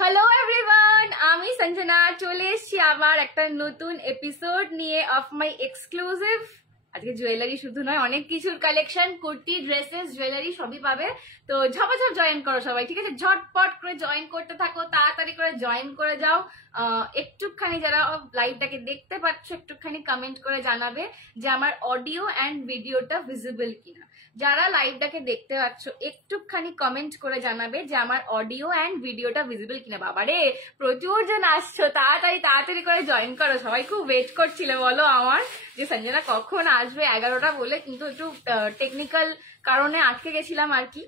Hello everyone, আমি সঞ্জনা চলে এসেছি আবার একটা নতুন এপিসোড নিয়ে অফ মাই এক্সক্লুসিভ। আজকে জুয়েলারি শুধু নয়, অনেক কিছুর কালেকশন, কুর্তি, ড্রেসেস, জুয়েলারি সবই পাবে। তো ঝপাঝপ জয়েন করো সবাই, ঠিক আছে? ঝটপট করে জয়েন করতে থাকো, তাড়াতাড়ি করে জয়েন করে যাও। একটুখানি যারা লাইভটাকে দেখতে পাচ্ছ একটুখানি কমেন্ট করে জানাবে যে আমার অডিও অ্যান্ড ভিডিওটা ভিজিবল কিনা। যারা লাইভটাকে দেখতে পাচ্ছ একটুখানি কমেন্ট করে জানাবে যে আমার অডিও অ্যান্ড ভিডিওটা ভিজিবল কিনা। বাবারে প্রচুর জন আসছো, তাড়াতাড়ি তাড়াতাড়ি করে জয়েন করো। সবাই খুব ওয়েট করছিল বলো আমার যে সঞ্জনা কখন আসবে 11টা বলে, কিন্তু একটু টেকনিক্যাল কারণে আটকে গেছিলাম আর কি।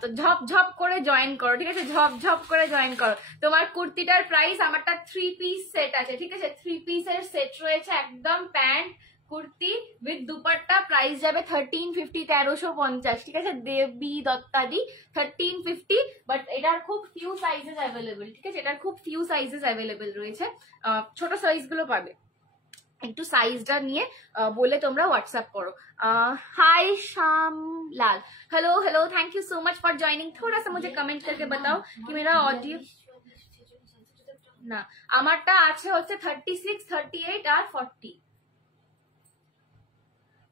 তো ঝপ ঝপ করে জয়েন করো, ঠিক আছে? ঝপ ঝপ করে জয়েন করো। তোমার কুর্তিটার প্রাইস, আমারটা 3 পিস সেট আছে, ঠিক আছে? 3 পিসের সেট রয়েছে, একদম pant kurti with dupatta. Price যাবে 1350, 1350, ঠিক আছে? দেবী দত্তাদি 1350। বাট এটার খুব ফিউ সাইজেস অ্যাভেলেবেল, ঠিক আছে? এটার খুব ফিউ সাইজেস অ্যাভেলেবেল রয়েছে, ছোট সাইজ গুলো পাবে। একটু সাইজটা নিয়ে বলে তোমরা হোয়াটসঅ্যাপ করো। Hi Shyam Lal, hello hello, thank you so much for joining. थोड़ा सा मुझे कमेंट करके बताओ कि मेरा ऑडियो ना, আমারটা আছে হচ্ছে 36, 38 আর 40।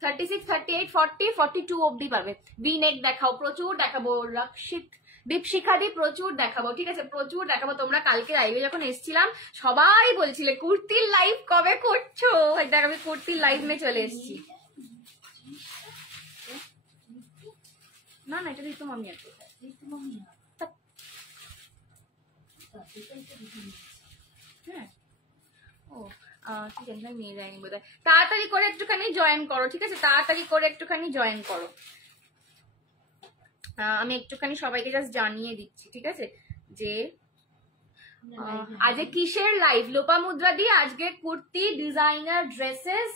36, 38, 40, 42 অবধি পারবে। ভি নেক দেখাও, প্রচুর দেখাবো। রক্ষিত দীপশিখা দি প্রচুর দেখাবো, ঠিক আছে? প্রচুর দেখাবো। তোমরা কালকে লাইভে যখন এসেছিলাম সবাই বলছিলে কুর্তির লাইভ কবে করছো। দেখ আমি কুর্তির লাইভ মে চলে এসেছি। না না, এটা দিতো মামি আছে। হ্যাঁ ও ঠিক আছে, নিয়ে যায়নি বোধহয়। তাড়াতাড়ি করে একটুখানি জয়েন করো, ঠিক আছে? তাড়াতাড়ি করে একটুখানি জয়েন করো। আমি একটুখানি সবাইকে জাস্ট জানিয়ে দিচ্ছি, ঠিক আছে? যে আজকে কিসের লাইভ? লোপামুদ্রা দিয়ে আজকে কুর্তি, ডিজাইনার, ড্রেসেস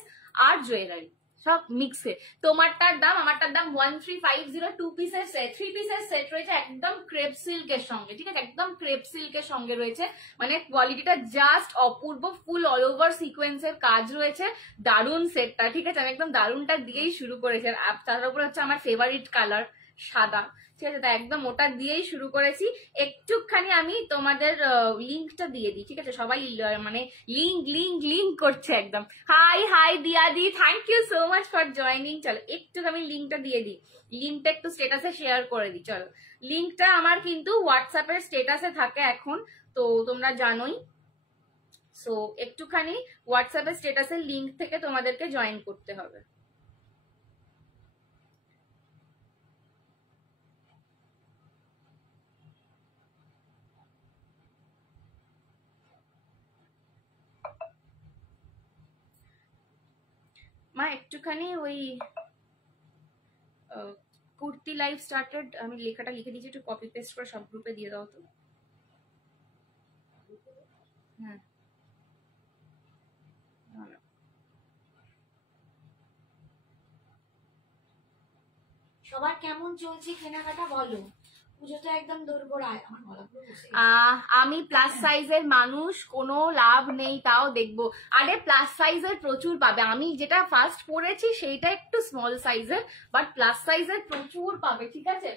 আর জুয়েলারি সব মিক্সে। তোমারটার দাম, আমারটার দাম 1350। 2 পিসের সেট, 3 পিসের সেট রয়েছে, একদম ক্রেপ সিল্কের সঙ্গে, ঠিক আছে? একদম ক্রেপ সিল্কের সঙ্গে রয়েছে, মানে কোয়ালিটিটা জাস্ট অপূর্ব। ফুল অল ওভার সিকোয়েন্সের কাজ রয়েছে, দারুন সেটটা, ঠিক আছে? আমি একদম দারুনটা দিয়েই শুরু করেছি। আর তার উপরে হচ্ছে আমার ফেভারিট কালার সাদা, ঠিক আছে? তাই একদম ওটা দিয়েই শুরু করেছি। একটুখানি আমি তোমাদের লিঙ্কটা দিয়ে দিই, ঠিক আছে? সবাই মানে লিঙ্ক লিঙ্ক লিঙ্ক করছে একদম। হাই হাই দিয়াদি, thank you so much for joining. চলো একটু আমি লিঙ্কটা দিয়ে দিই, লিঙ্কটা একটু স্টেটাসে শেয়ার করে দিই। চলো, লিঙ্কটা আমার কিন্তু হোয়াটসঅ্যাপের স্টেটাসে থাকে এখন, তো তোমরা জানোই। সো একটুখানি হোয়াটসঅ্যাপের স্টেটাসের লিঙ্ক থেকে তোমাদেরকে জয়েন করতে হবে। মা একটুখানি ওই কুর্তি লাইভ স্টার্টেড, আমি লেখাটা লিখে দিয়েছি, একটু কপি পেস্ট করে সব গ্রুপে দিয়ে দাও তো। হ্যাঁ সবার কেমন চলছে কেনাকাটা বলো? পুজো তো একদম দোরগোড়ায়। আমি প্লাস সাইজের মানুষ, কোনো লাভ নেই তাও দেখবো। আরে প্লাস সাইজের প্রচুর পাবে। আমি যেটা ফার্স্ট পরেছি সেইটা একটু স্মল সাইজের, বাট প্লাস সাইজের প্রচুর পাবে, ঠিক আছে?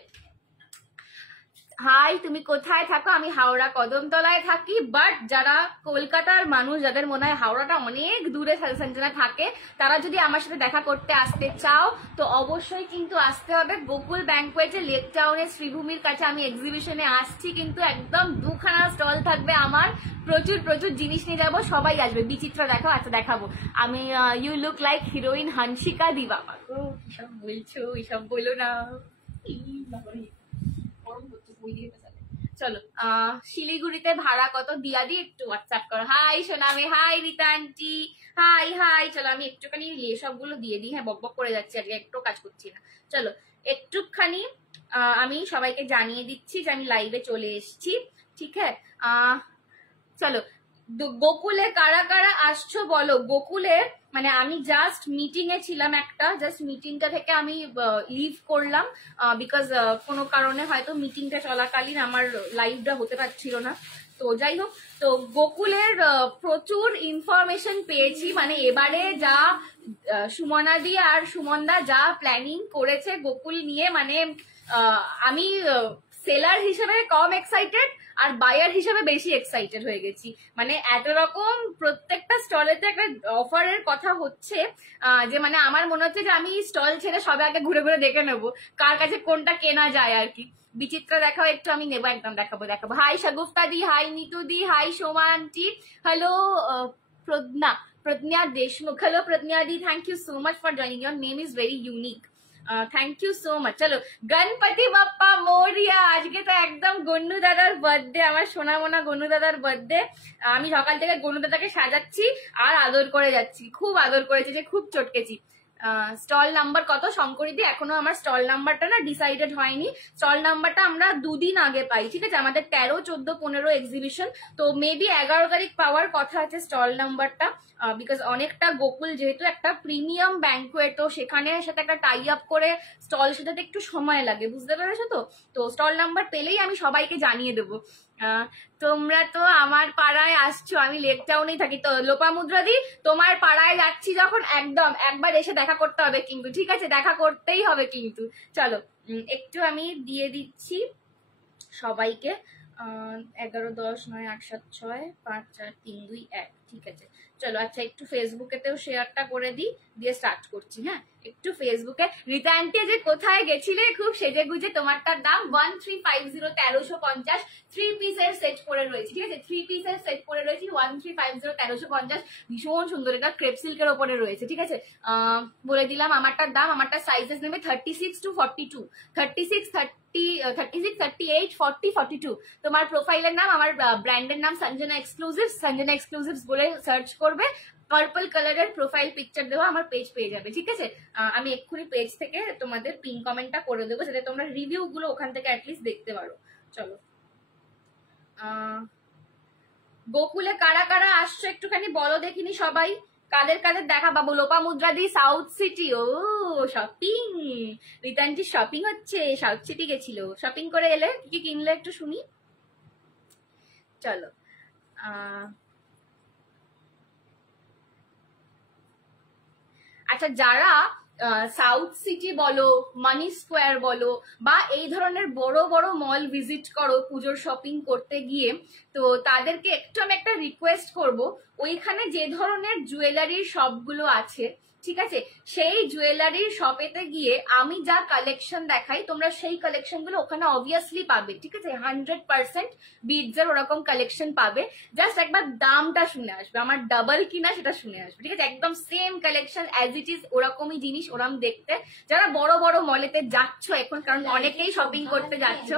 হাই, তুমি কোথায় থাকো? আমি হাওড়া কদমতলায় থাকি। বাট যারা কলকাতার মানুষ, যাদের মনে হয় হাওড়াটা অনেক দূরে সঞ্জনা থাকে, তারা যদি আমার সাথে দেখা করতে আসতে চাও তো অবশ্যই কিন্তু আসতে হবে গোকুল ব্যাংকোয়েটে, লেক টাউনের শ্রীভূমির কাছে। আমি এক্সিবিশনে আসছি, কিন্তু একদম 2খানা স্টল থাকবে আমার, প্রচুর প্রচুর জিনিস নিয়ে যাবো। সবাই আসবে। বিচিত্র দেখো, আচ্ছা দেখাবো আমি। You look like heroine Hansika দি। বাবা গো, এসব বলছো, এসব বলো না। চলো, শিলিগুড়িতে ভাড়া কত? দিয়াদি একটু হোয়াটসঅ্যাপ করো। হাই সোনামে, hi Rita aunty, hi hi. চলো আমি একটুখানি সবগুলো দিয়ে দিই। হ্যাঁ, বকবক করে যাচ্ছি আজকে, একটু কাজ করছি না। চলো একটুখানি আমি সবাইকে জানিয়ে দিচ্ছি যে আমি লাইভে চলে এসেছি, ঠিক আছে? চলো, গোকুলে কারা কারা আসছো বলো। গোকুলে মানে আমি জাস্ট মিটিং এ ছিলাম একটা, জাস্ট মিটিংটা থেকে আমি লিভ করলাম, বিকজ কোনো কারণে হয়তো মিটিংটা চলাকালীন আমার লাইভটা হতে পারছিল না। তো যাই হোক, তো গোকুলের প্রচুর ইনফরমেশন পেয়েছি। মানে এবারে যা সুমনাদি আর সুমনদা যা প্ল্যানিং করেছে গোকুল নিয়ে, মানে আমি সেলার হিসেবে কম এক্সাইটেড আর বায়ার হিসেবে বেশি এক্সাইটেড হয়ে গেছি। মানে এত রকম প্রত্যেকটা স্টলেতে একটা অফারের কথা হচ্ছে যে মানে আমার মনে হচ্ছে যে আমি স্টল ছেড়ে সবে আগে ঘুরে ঘুরে দেখে নেবো কার কাছে কোনটা কেনা যায় আর কি। বিচিত্রা দেখাও একটু, আমি নেবো, একদম দেখাবো দেখাবো। হাই শাগুফতা দি, হাই নিতু দি, hi Soma aunty, hello Pragya Deshmukh, hello Pragya দি, thank you so much for joining, your name is very unique, thank you so much. চলো গণপতি বাপ্পা মোরিয়া। আজকে তো একদম গন্নু দাদার বার্থডে, আমার সোনা মোনা গন্নু দাদার বার্থডে। আমি সকাল থেকে গন্নু দাদাকে সাজাচ্ছি আর আদর করে যাচ্ছি, খুব আদর করেছে, যে খুব চটকেছি। স্টল নাম্বার কত শঙ্করীদি? এখনো আমার স্টল নাম্বারটা না ডিসাইডেড হয়নি। স্টল নাম্বারটা আমরা 2 দিন আগে পাই, ঠিক আছে? আমাদের 13, 14, 15 এক্সিবিশন, তো মেবি 11 তারিখ পাওয়ার কথা আছে স্টল নাম্বারটা। বিকজ অনেকটা গোকুল যেহেতু একটা প্রিমিয়াম ব্যাংকুয়েট, তো সেখানে সাথে একটা টাই আপ করে স্টল সাজাতে একটু সময় লাগে, বুঝতে পেরেছো তো? তো স্টল নাম্বার পেলেই আমি সবাইকে জানিয়ে দেবো। তোমরা তো আমার পাড়ায় আসছো, আমি লেক টাউনেই থাকি। তো লোপামুদ্রা দি, তোমার পাড়ায় যাচ্ছি যখন একদম একবার এসে দেখা করতে হবে কিন্তু, ঠিক আছে? দেখা করতেই হবে কিন্তু। চলো একটু আমি দিয়ে দিচ্ছি সবাইকে। 11, 10, 9, 8, 7, 6, 5, 4, 3, 2, 1, ঠিক আছে। চলো আচ্ছা একটু ফেসবুকেতেও শেয়ারটা করে দিই, দিয়ে স্টার্ট করছি। হ্যাঁ, একটু ফেসবুকে। রীতা আন্টি যে কোথায় গেছিলে খুব সেজে গুজে, তোমারটার দাম 1350, 1350, 3 পিসের সেট পরে রয়েছে, ঠিক আছে? 3 পিসের সেট পরে রয়েছে 1350, 1350, ভীষণ সুন্দর। এটা ক্রেপ সিল্কের ওপরে রয়েছে, ঠিক আছে? বলে দিলাম আমারটার দাম। আমারটার সাইজেস নেবে 36 to 42, 36, 36, 38, 40, 42। তোমার প্রোফাইলের নাম, আমার ব্র্যান্ডের নাম সঞ্জনা এক্সক্লুসিভস, সঞ্জনা এক্সক্লুসিভস বলে সার্চ করবে, পার্পল কালারের প্রোফাইল পিকচার দেওয়া আমার পেজ পেয়ে যাবে, ঠিক আছে? আমি এক্ষুনি পেজ থেকে তোমাদের পিন কমেন্টটা করে দেবো, যাতে তোমরা রিভিউ গুলো ওখান থেকে অ্যাটলিস্ট দেখতে পারো। চলো গোকুলে কারা কারা আসছো একটুখানি বলো দেখিনি সবাই, কাদের কাদের দেখা পাবো? লোপামুদ্রা দি সাউথ সিটি, ও শপিং, রিতান্টি শপিং হচ্ছে, সাউথ সিটি গেছিল, শপিং করে এলে, কি কিনলে একটু শুনি। চলো আচ্ছা, যারা সাউথ সিটি বলো, মানি স্কোয়ার বলো, বা এই ধরনের বড় বড় মল ভিজিট করো পুজোর শপিং করতে গিয়ে, তো তাদেরকে একটু আমি একটা রিকোয়েস্ট করব, ওইখানে যে ধরনের জুয়েলারির শপগুলো আছে, ঠিক আছে, সেই জুয়েলারির শপেতে গিয়ে আমি যা কালেকশন দেখাই তোমরা সেই কালেকশন গুলো ওখানে অবভিয়াসলি পাবে, ঠিক আছে? 100% বিডস এর ওরকম কালেকশন পাবে। জাস্ট একবার দামটা শুনে আসবে, আমার ডাবল কিনা সেটা শুনে আসবে, ঠিক আছে? একদম same collection as it is, ওরকমই জিনিস, ওরকম দেখতে। যারা বড় বড় মলেতে যাচ্ছ এখন, কারণ অনেকেই শপিং করতে যাচ্ছ,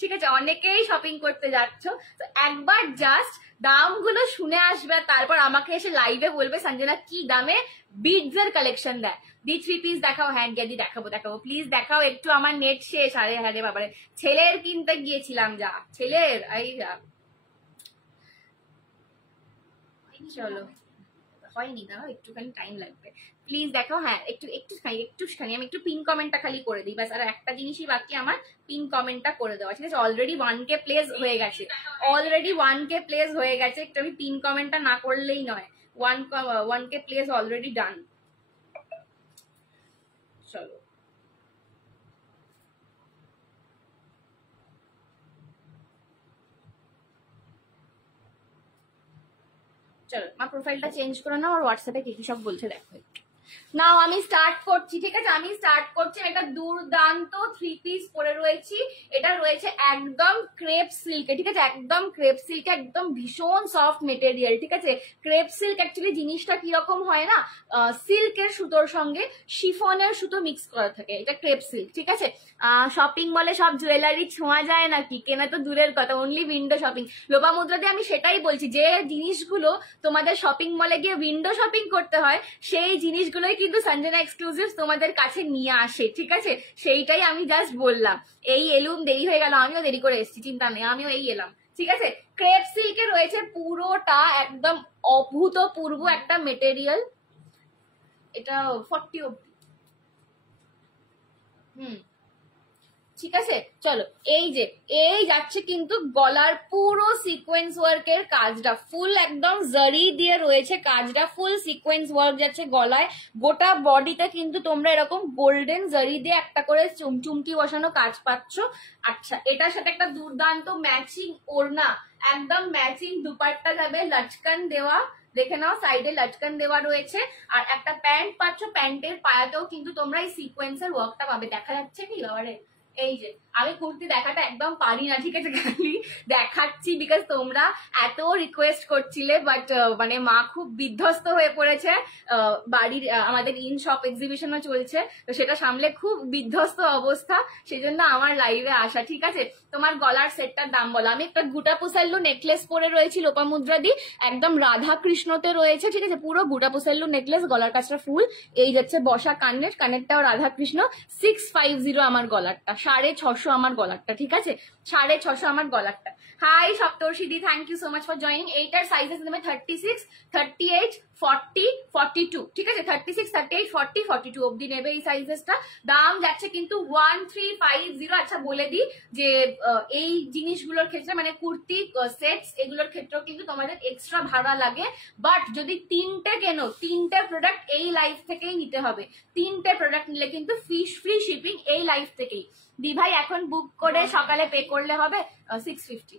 ঠিক আছে? অনেকেই শপিং করতে যাচ্ছ, তো একবার জাস্ট দামগুলো শুনে আসবে, তারপর আমাকে এসে লাইভে বলবে সঞ্জনা কি দামে বিডস এর কালেকশন দেয়। দি 3 পিস দেখাও। হ্যাঁ গেদি দেখাবো দেখাবো, প্লিজ দেখাও একটু, আমার নেট শেষ। আরে হ্যাঁ রে বাবারে, ছেলের কিনতে গিয়েছিলাম, যা ছেলের চলো হয়নি, দাও একটুখানি টাইম লাগবে, প্লিজ দেখাও। হ্যাঁ একটুখানি আমি একটু পিন কমেন্টটা খালি করে দিই, বাস। আর একটা জিনিসই বাকি আমার, পিন কমেন্টটা করে দেওয়া, ঠিক আছে? অলরেডি 1K প্লেস হয়ে গেছে, অলরেডি 1K প্লেস হয়ে গেছে, একটু আমি পিন কমেন্টটা না করলেই নয়। 1K place already done. চলো চলো আমার প্রোফাইলটা চেঞ্জ করে নাও, আর হোয়াটসঅ্যাপে কি কি সব বলছে দেখো। নাও আমি স্টার্ট করছি, ঠিক আছে? আমি স্টার্ট করছি। একটা দুর্দান্ত 3 পিস পরে রয়েছি, এটা রয়েছে একদম ক্রেপ সিল্কে, ঠিক আছে? একদম ক্রেপ সিল্কে, একদম ভীষণ সফট মেটেরিয়াল, ঠিক আছে? ক্রেপ সিল্ক অ্যাকচুয়ালি জিনিসটা কিরকম হয় না, সিল্কের সুতোর সঙ্গে শিফনের সুতো মিক্স করা থাকে, এটা ক্রেপ সিল্ক, ঠিক আছে? শপিং মলে সব জুয়েলারি ছোঁয়া যায় নাকি, কেনা তো দূরের কথা, অনলি উইন্ডো শপিং। লোপামুদ্রা দিয়ে আমি সেটাই বলছি, যে জিনিসগুলো তোমাদের শপিং মলে গিয়ে উইন্ডো শপিং করতে হয়, সেই জিনিসগুলোই কিন্তু সঞ্জনা এক্সক্লুসিভ তোমাদের কাছে নিয়ে আসে, ঠিক আছে? সেইটাই আমি জাস্ট বললাম। এই এলুম, দেরি হয়ে গেল, আমিও দেরি করে এসেছি, চিন্তা নেই, আমিও এই এলাম, ঠিক আছে? ক্রেপ সিল্কে রয়েছে পুরোটা, একদম অভূতপূর্ব একটা মেটেরিয়াল। এটা 40 অব্দি। ঠিক আছে। চলো এই যাচ্ছে কিন্তু গলার পুরো সিকোয়েন্স ওয়ার্কের কাজটা, ফুল একদম জারি দিয়ে রয়েছে কাজটা, ফুল সিকোয়েন্স ওয়ার্ক যাচ্ছে গলায়, গোটা বডিতে কিন্তু তোমরা এরকম গোল্ডেন জারি দিয়ে একটা করে চুমকি বসানো কাজ পাচ্ছ। আচ্ছা, এটার সাথে একটা দুর্দান্ত ম্যাচিং ওড়না, একদম ম্যাচিং দুপাট্টা যাবে, লটকান দেওয়া, দেখে নাও সাইডে লটকান দেওয়া রয়েছে, আর একটা প্যান্ট পাচ্ছ, প্যান্টের পায়াতেও কিন্তু তোমরা এই সিকোয়েন্সের ওয়ার্কটা পাবে। দেখা যাচ্ছে কি বাবারে? এই যে আমি কুর্তি দেখাটা একদম পারি না, ঠিক আছে, খালি দেখাচ্ছি বিকজ তোমরা এত রিকোয়েস্ট করছিলে, বাট মানে মা খুব বিধ্বস্ত হয়ে পড়েছে, বাড়ির আমাদের ইন শপ এক্সিবিশনও চলছে, তো সেটা সামলে খুব বিধ্বস্ত অবস্থা, সেজন্য আমার লাইভে আসা। ঠিক আছে, তোমার গলার সেটটার দাম বলো। আমি একটা গুটা পুসাল্লু নেকলেস পরে রয়েছি লোপামুদ্রা দি, একদম রাধা কৃষ্ণতে রয়েছে, ঠিক আছে, পুরো গুটা পুসাল্লু নেকলেস, গলার কাছটা ফুল, এই যাচ্ছে বসা কানেরটাও রাধা কৃষ্ণ, 650 আমার গলারটা, 650 আমার গলারটা, ঠিক আছে, 650 আমার গলারটা। হাই সপ্তর্ষি দি, thank you so much for joining. এইটার সাইজেস নেবে 36, 38, 40, 42, ঠিক আছে, 36, 38, 40, 42 অব্দি নেবে এই সাইজেসটা। দাম যাচ্ছে কিন্তু 1350। আচ্ছা বলে দিই যে এই জিনিসগুলোর ক্ষেত্রে মানে কুর্তি সেটস এগুলোর ক্ষেত্রেও কিন্তু তোমাদের এক্সট্রা ভাড়া লাগে, বাট যদি 3টে কেনো, 3টে প্রোডাক্ট এই লাইফ থেকেই নিতে হবে, 3টে প্রোডাক্ট নিলে কিন্তু ফ্রি শিপিং এই লাইফ থেকেই। দি ভাই এখন বুক করে সকালে পে করলে হবে 650,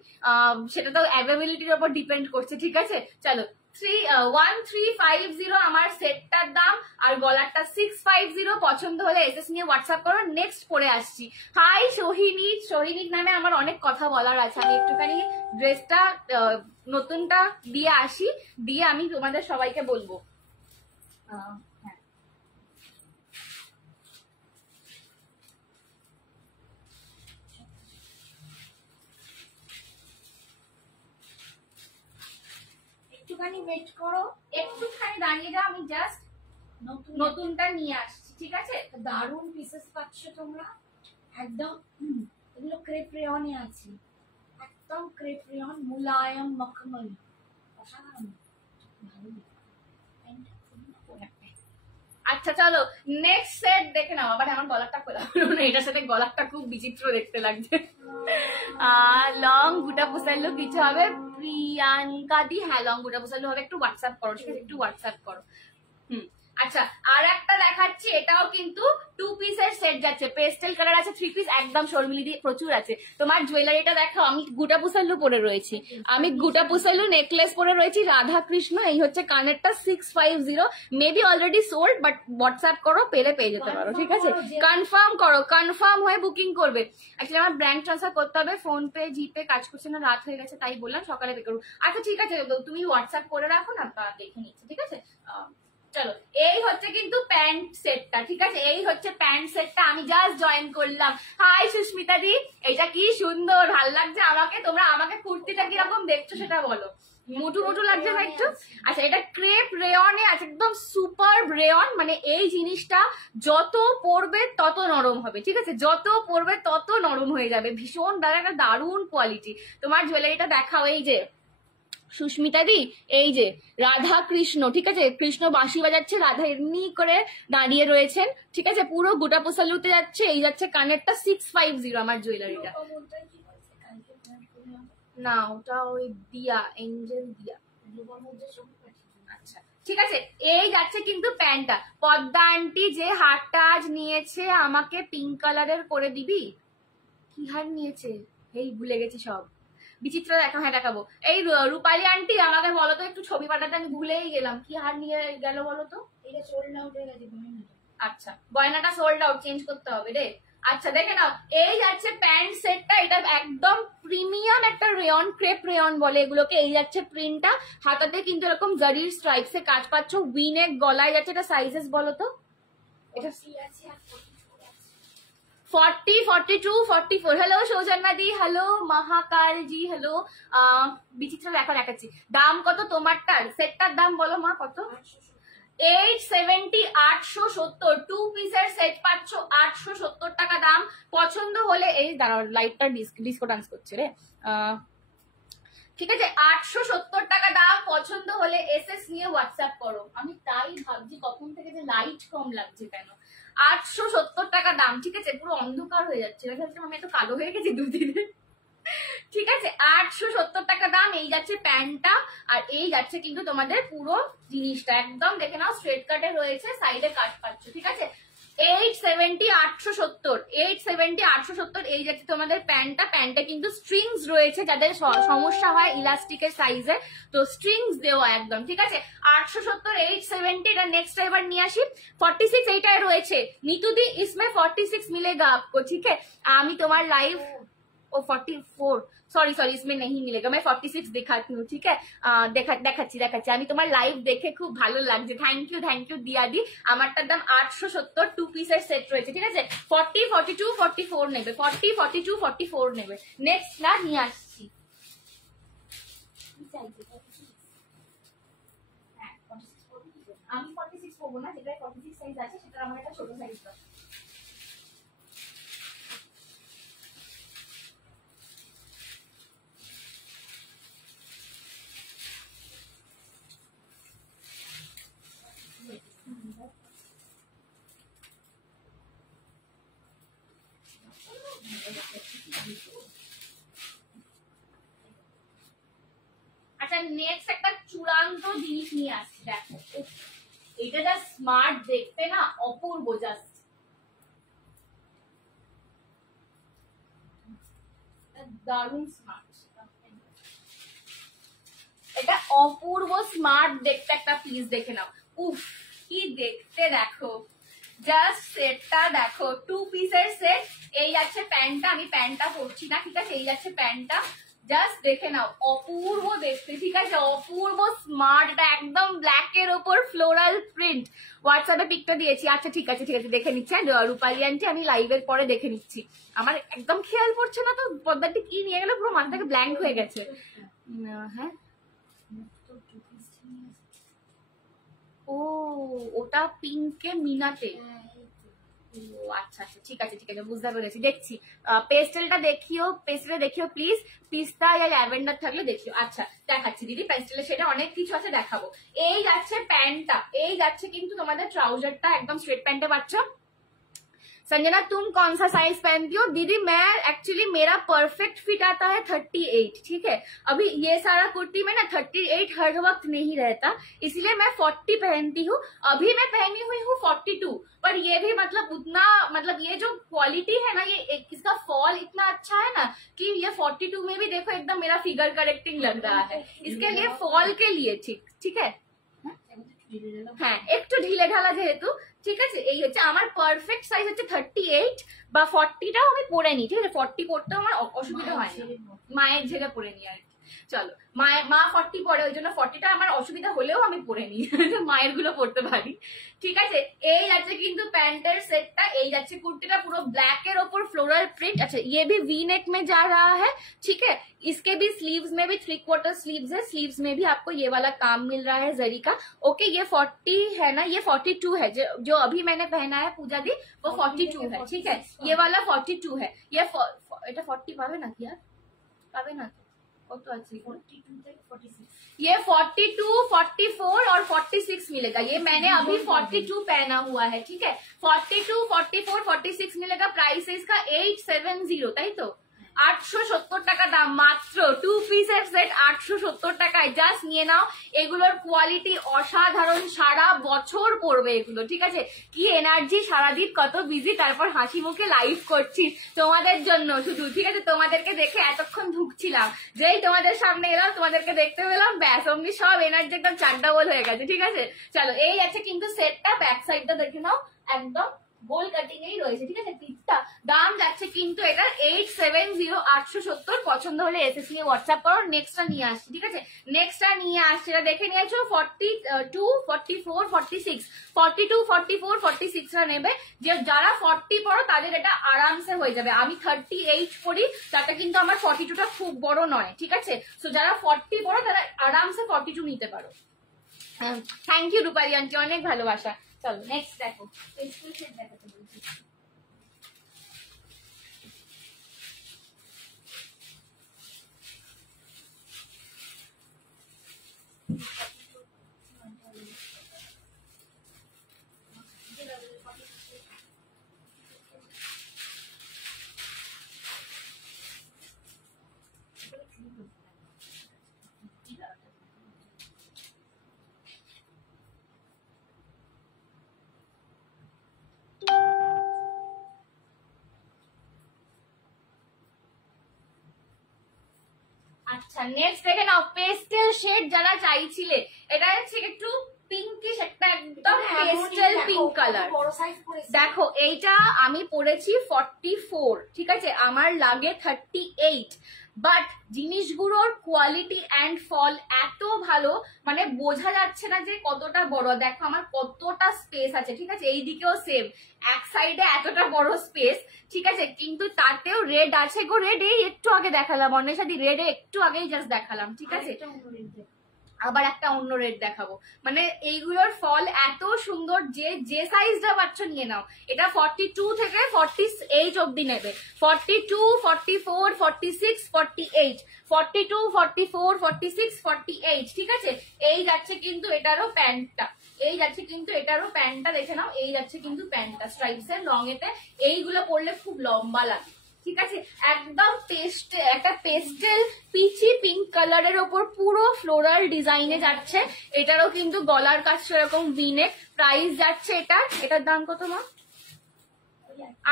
সেটা তো অ্যাভেলেবিলিটির উপর ডিপেন্ড করছে, ঠিক আছে। চলো 1350 আমার সেটটার দাম, আর গলারটা 650। পছন্দ হলে এসএস নিয়ে হোয়াটসঅ্যাপ করো। নেক্সট পরে আসছি। হাই সোহিনী নামে আমার অনেক কথা বলার আছে, আমি একটুখানি ড্রেসটা নতুনটা দিয়ে আসি, দিয়ে আমি তোমাদের সবাইকে বলবো। একটুখানি ওয়েট করো, একটুখানি দাঁড়িয়ে যাও, আমি জাস্ট নতুনটা নিয়ে আসছি, ঠিক আছে। দারুণ পিসেস পাচ্ছ তোমরা, একদম এগুলো ক্রেপ রেয়নে আছে, একদম ক্রেপ রেয়ন, মুলায়ম মখমল, অসাধারণ ভালো। আচ্ছা চলো নেক্সট সেট দেখে নাও। আবার আমার গলারটা খোলা হলো না, এটার সাথে গলারটা খুব বিচিত্র দেখতে লাগছে। লং গুটা পুসাইলো কিছু হবে প্রিয়াঙ্কা দি, হ্যাঁ লং গুটা পুসাইলো হবে, একটু হোয়াটসঅ্যাপ করো, ঠিক আছে, একটু হোয়াটসঅ্যাপ করো। আচ্ছা আর একটা দেখাচ্ছি, এটাও কিন্তু 2 পিসের সেট যাচ্ছে, পেস্টেল কালার আছে, 3 পিস, একদম শর্মিলি দিয়ে প্রচুর আছে। তোমার জুয়েলারিটা দেখো, আমি গুটা পুসাল্লু পরে রয়েছি, আমি গুটা পুসাল্লু নেকলেস পরে রয়েছি, রাধা কৃষ্ণ, এই হচ্ছে কানেরটা 650, maybe already sold, but WhatsApp করো, পেলে পেয়ে যেতে পারো, ঠিক আছে, কনফার্ম করো, কনফার্ম হয়ে বুকিং করবে। অ্যাকচুয়ালি আমার ব্যাংক ট্রান্সফার করতে হবে, ফোন পে জিপে কাজ করছে না, রাত হয়ে গেছে, তাই বললাম সকালে পে করবো। আচ্ছা ঠিক আছে, তুমি হোয়াটসঅ্যাপ করে রাখো না, দেখে নিচ্ছি, ঠিক আছে। চলো এই হচ্ছে কিন্তু প্যান্ট সেটটা, ঠিক আছে, এই হচ্ছে প্যান্ট সেটটা, আমি জাস্ট জয়েন করলাম। হাই সুস্মিতা দি, এটা কি সুন্দর, ভাল লাগছে আমাকে। তোমরা আমাকে কুর্তিটা কিরকম দেখছো সেটা বলো, মোটু মোটু লাগছে না একটু? আচ্ছা এটা ক্রেপ রেয়নে আছে, একদম সুপার রেয়ন, মানে এই জিনিসটা যত পরবে তত নরম হবে, ঠিক আছে, যত পরবে তত নরম হয়ে যাবে, ভীষণ একটা দারুণ কোয়ালিটি। তোমার জুয়েলারিটা দেখাও, এই যে সুস্মিতা দি, এই যে রাধা কৃষ্ণ, ঠিক আছে, কৃষ্ণ বাঁশি বাজাচ্ছে, রাধা এমনি করে দাঁড়িয়ে রয়েছেন, ঠিক আছে, পুরো গোটা পোসালুতে যাচ্ছে, এই যাচ্ছে কানেরটা 650 আমার জুয়েলারিটা। না ওটা ওই দিয়া, এঞ্জেল দিয়া। আচ্ছা ঠিক আছে, এই যাচ্ছে কিন্তু প্যান্টটা। পদ্মা আন্টি যে হারটা আজ নিয়েছে আমাকে পিঙ্ক কালারের করে দিবি? কি হার নিয়েছে এই ভুলে গেছি সব, বিচিত্র দেখা, হ্যাঁ দেখাবো। এই রূপালী আন্টি আমাকে বলো তো, একটু ছবি পাঠাতে, আমি ভুলেই গেলাম, কি হার নিয়ে গেল বলো তো? এটা সোল্ড আউট হয়ে গেছে গয়নাটা। আচ্ছা গয়নাটা সোল্ড আউট, চেঞ্জ করতে হবে রে। আচ্ছা দেখে নাও, এই যাচ্ছে প্যান্ট সেটটা, এটা একদম প্রিমিয়াম একটা রেয়ন, ক্রেপ রেয়ন বলে এগুলোকে, এই যাচ্ছে প্রিন্টটা, হাতাতে কিন্তু এরকম জারির স্ট্রাইপস এ কাজ পাচ্ছ, উইনেক গলায় যাচ্ছে। এটা সাইজেস বলো তো? এটা 40, 42, 44। হ্যালো সৌজন্যা দি, হ্যালো মহাকাল জি, হ্যালো। বিচিত্র দেখো দেখাচ্ছি। দাম কত তোমারটার? সেটটার দাম বলো মা কত? 870, 870, 2 পিসের সেট পাচ্ছ 870 টাকা দাম। পছন্দ হলে এই দাঁড়াও, লাইটটা ডিসকো ডান্স করছে রে, ঠিক আছে, 870 টাকা দাম। পছন্দ হলে এসএস নিয়ে হোয়াটসঅ্যাপ করো। আমি তাই ভাবছি কখন থেকে যে লাইট কম লাগছে কেন। 870 টাকা দাম, ঠিক আছে? পুরো অন্ধকার হয়ে যাচ্ছে, আমি এত কালো হয়ে গেছি দুদিনে, ঠিক আছে? 870 টাকা দাম। এই যাচ্ছে প্যান্টটা, আর এই যাচ্ছে কিন্তু তোমাদের পুরো জিনিসটা, একদম দেখে নাও স্ট্রেট কাটে রয়েছে, সাইডে কাট পাচ্ছ, ঠিক আছে? 870 870 870 870 এই যাচ্ছে তোমাদের প্যান্টটা। প্যান্টে কিন্তু স্ট্রিংস রয়েছে, যাদের সমস্যা হয় ইলাস্টিকের সাইজে, তো স্ট্রিংস দেওয়া একদম, ঠিক আছে? 870 870। এটা নেক্সট এবার নিয়ে আসি 46, এইটাই রয়েছে নিতুদি, ইসমে 46 मिलेगा आपको, ठीक है? আমি তোমার লাইভ ओ 44, সরি সরি इसमें नहीं मिलेगा, मैं 46 दिखाती हूँ, ठीक है? দেখাচ্ছি আমি তোমার লাইভ দেখে খুব ভালো লাগছে, থ্যাংক ইউ দিয়াদি। আমারটার দাম 870, 2 পিসের সেট রয়েছে, ঠিক আছে? 40 42 44 নেবে, 40 42 44 নেবে। নেক্সট না নিয়ে আসছি, আমি 46 পরবো না, যেটা 46 সাইজ আছে সেটা আমার একটা ছোট সাইজ দাও। আচ্ছা, নেক্সট একটা চূড়ান্ত জিনিস নিয়ে আসছি, দেখো এটা যা স্মার্ট দেখতে না, অপূর্ব, জাস্ট দারুণ স্মার্ট, এটা অপূর্ব স্মার্ট দেখতে একটা পিস, দেখে নাও, উফ কি দেখতে, দেখো জাস্ট সেটটা দেখো, 2 পিসের সেট। এই যাচ্ছে প্যান্টটা, আমি প্যান্টটা পরছি না, ঠিক আছে? এই যাচ্ছে প্যান্টটা, জাস্ট দেখে নাও, অপূর্ব দেখতে, ঠিক আছে? অপূর্ব স্মার্ট, এটা একদম ব্ল্যাক এর ওপর ফ্লোরাল প্রিন্ট। হোয়াটসঅ্যাপে পিকটা দিয়েছি, আচ্ছা ঠিক আছে দেখে নিচ্ছি। রূপালী আন্টি আমি লাইভের পরে দেখে নিচ্ছি, আমার একদম খেয়াল পড়ছে না তো পর্দাটি কি নিয়ে গেল, পুরো মাথা থেকে ব্ল্যাঙ্ক হয়ে গেছে। হ্যাঁ, ও ওটা পিঙ্কে মিনাতে, ও আচ্ছা ঠিক আছে বুঝতে পেরেছি, দেখছি। পেস্টেলটা দেখিও প্লিজ, পিস্তা ইয়া ল্যাভেন্ডার থাকলে দেখিও। আচ্ছা দেখাচ্ছি দিদি, পেস্টেলে সেটা অনেক কিছু আছে, দেখাবো। এই যাচ্ছে প্যান্টটা, এই যাচ্ছে কিন্তু তোমাদের ট্রাউজারটা, একদম স্ট্রেট প্যান্টে পাচ্ছ। संजना तुम कौन सा साइज पहनती हो? दीदी मैं एक्चुअली मेरा परफेक्ट फिट आता है 38, ठीक है? अभी ये सारा कुर्ती में ना 38 हर वक्त नहीं रहता, इसलिए मैं 40 पहनती हूँ। अभी मैं पहनी हुई हूँ 42, पर ये भी मतलब उतना, मतलब ये जो क्वालिटी है ना, ये इसका फॉल इतना अच्छा है ना कि ये 42 में भी देखो एकदम मेरा फिगर करेक्टिंग लग रहा है, इसके लिए फॉल के लिए ठीक है? হ্যাঁ একটু ঢিলে ঢালা যেহেতু, ঠিক আছে? এই হচ্ছে আমার পারফেক্ট সাইজ হচ্ছে 38 বা 40টাও আমি পরে নিই, ঠিক আছে? 40 পরতেও আমার অসুবিধা হয় না, মায়ের ঝেড়ে পরে নিই আর কি। চলো, মা 40 পরে, ওই জন্য 40টা আমার অসুবিধা হলেও আমি পরে নিই, মায়ের গুলো পরতে পারি, ঠিক আছে? এই যাচ্ছে কিন্তু প্যান্টের सेटটা, এই যাচ্ছে কুর্তিটা পুরো ব্ল্যাক এর ওপর फ्लोरल प्रिंट। अच्छा ये भी वी नेक में जा रहा है, ठीक है? इसके भी स्लीव्स में भी 3/4 स्लीव्स है, स्लीव्स में भी आपको ये वाला काम मिल रहा है जरी का। ओके, ये 40 है ना, ये 42 है, जो अभी मैंने पहना है पूजा दी वो 42 है, ठीक है? ये वाला 42 है, ये এটা 40 পাবে না কি? আর পাবে না তো, কত আছে? 42 থেকে 46, ये 42 44 और 46 मिलेगा। ये मैंने अभी 42 पहना हुआ है, ठीक है? 42 44 46 मिलेगा। प्राइस है इसका 870, তাই তো? 870 টাকা দাম মাত্র, 2 পিসের সেট 870 টাকায়, জাস্ট নিয়ে নাও। এগুলোর কোয়ালিটি অসাধারণ, সারা বছর পড়বে এগুলো, ঠিক আছে? কি এনার্জি, সারাদিন কত বিজি, তারপর হাসি মুখে লাইভ করছি তোমাদের জন্য শুধু, ঠিক আছে? তোমাদেরকে দেখে এতক্ষণ ধুকছিলাম, যেই তোমাদের সামনে এলাম তোমাদেরকে দেখতে পেলাম, ব্যাস অমনি সব এনার্জি একদম চারডাবল হয়ে গেছে, ঠিক আছে? চলো, এই আছে কিন্তু সেটটা, ব্যাক সাইডটা দেখে নাও, একদম গোল কাটিং এই রয়েছে, ঠিক আছে? পিঠটা দাম যাচ্ছে কিন্তু এটা 870 870। পছন্দ হলে এসএস নিয়ে হোয়াটসঅ্যাপ করো। নেক্সটটা নিয়ে আসছি, ঠিক আছে? নেক্সটটা নিয়ে আসছি, এটা দেখে নিয়েছো 42 44 46 42 44 46টা নেবে। যে যারা 40 পড়ো তাদের এটা আরামসে হয়ে যাবে। আমি 38 পড়ি, তাতে কিন্তু আমার 42টা খুব বড় নয়, ঠিক আছে? সো যারা 40 পড়ো তারা আরামসে 42 নিতে পারো। থ্যাংক ইউ রূপালী আন্টি, অনেক ভালোবাসা। চলো নেক্সট দেখো, দেখাতে বলছি। আচ্ছা নেক্সট দেখে নাও, পেস্টেল শেড যারা চাইছিলে, এটা হচ্ছে একটু পিঙ্কিশ একটা একদম পেস্টেল পিঙ্ক কালার। দেখো এইটা আমি পরেছি 44, ঠিক আছে, আমার লাগে 38, বাট জিনিসগুলোর কোয়ালিটি অ্যান্ড ফল এত ভালো, মানে বোঝা যাচ্ছে না যে কতটা বড়। দেখো আমার কতটা স্পেস আছে, ঠিক আছে, এই দিকেও সেম, এক সাইডে এতটা বড় স্পেস, ঠিক আছে, কিন্তু তাতেও রেড আছে গো। রেড এই একটু আগে দেখালাম, অন্যের রেডে একটু আগেই জাস্ট দেখালাম, ঠিক আছে, আবার একটা অন্য রেড দেখাবো। মানে এইগুলোর ফল এত সুন্দর যে যে সাইজটা পাচ্ছ নিয়ে নাও। এটা 42 থেকে 48 অব্দি নেবে, 42, 44, 46, 48, 42, 44, 46, 48, ঠিক আছে। এই যাচ্ছে কিন্তু এটারও প্যান্টটা, এই যাচ্ছে কিন্তু এটারও প্যান্টটা, দেখে নাও, এই যাচ্ছে কিন্তু প্যান্টটা স্ট্রাইপস এর রং এতে। এইগুলো পরলে খুব লম্বা লাগে, ঠিক আছে, একদম একটা পেস্টেল পিচি পিঙ্ক কালারের ওপর পুরো ফ্লোরাল ডিজাইনে যাচ্ছে। এটারও কিন্তু গলার কাছে এরকম ভিনেক। প্রাইস যাচ্ছে এটার দাম কত মা?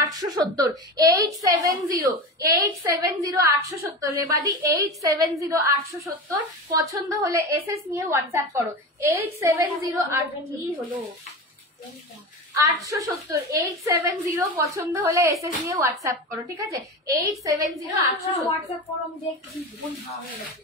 870, 870, 870, রেবাদি 870, 870। পছন্দ হলে এসএস নিয়ে হোয়াটসঅ্যাপ করো। 870 কি হলো 870, 870 পছন্দ হলে এসএস নিয়ে হোয়াটসঅ্যাপ করো, ঠিক আছে, 870, 870 হোয়াটসঅ্যাপ করো। আমি দেখি কোন ভালো লাগে।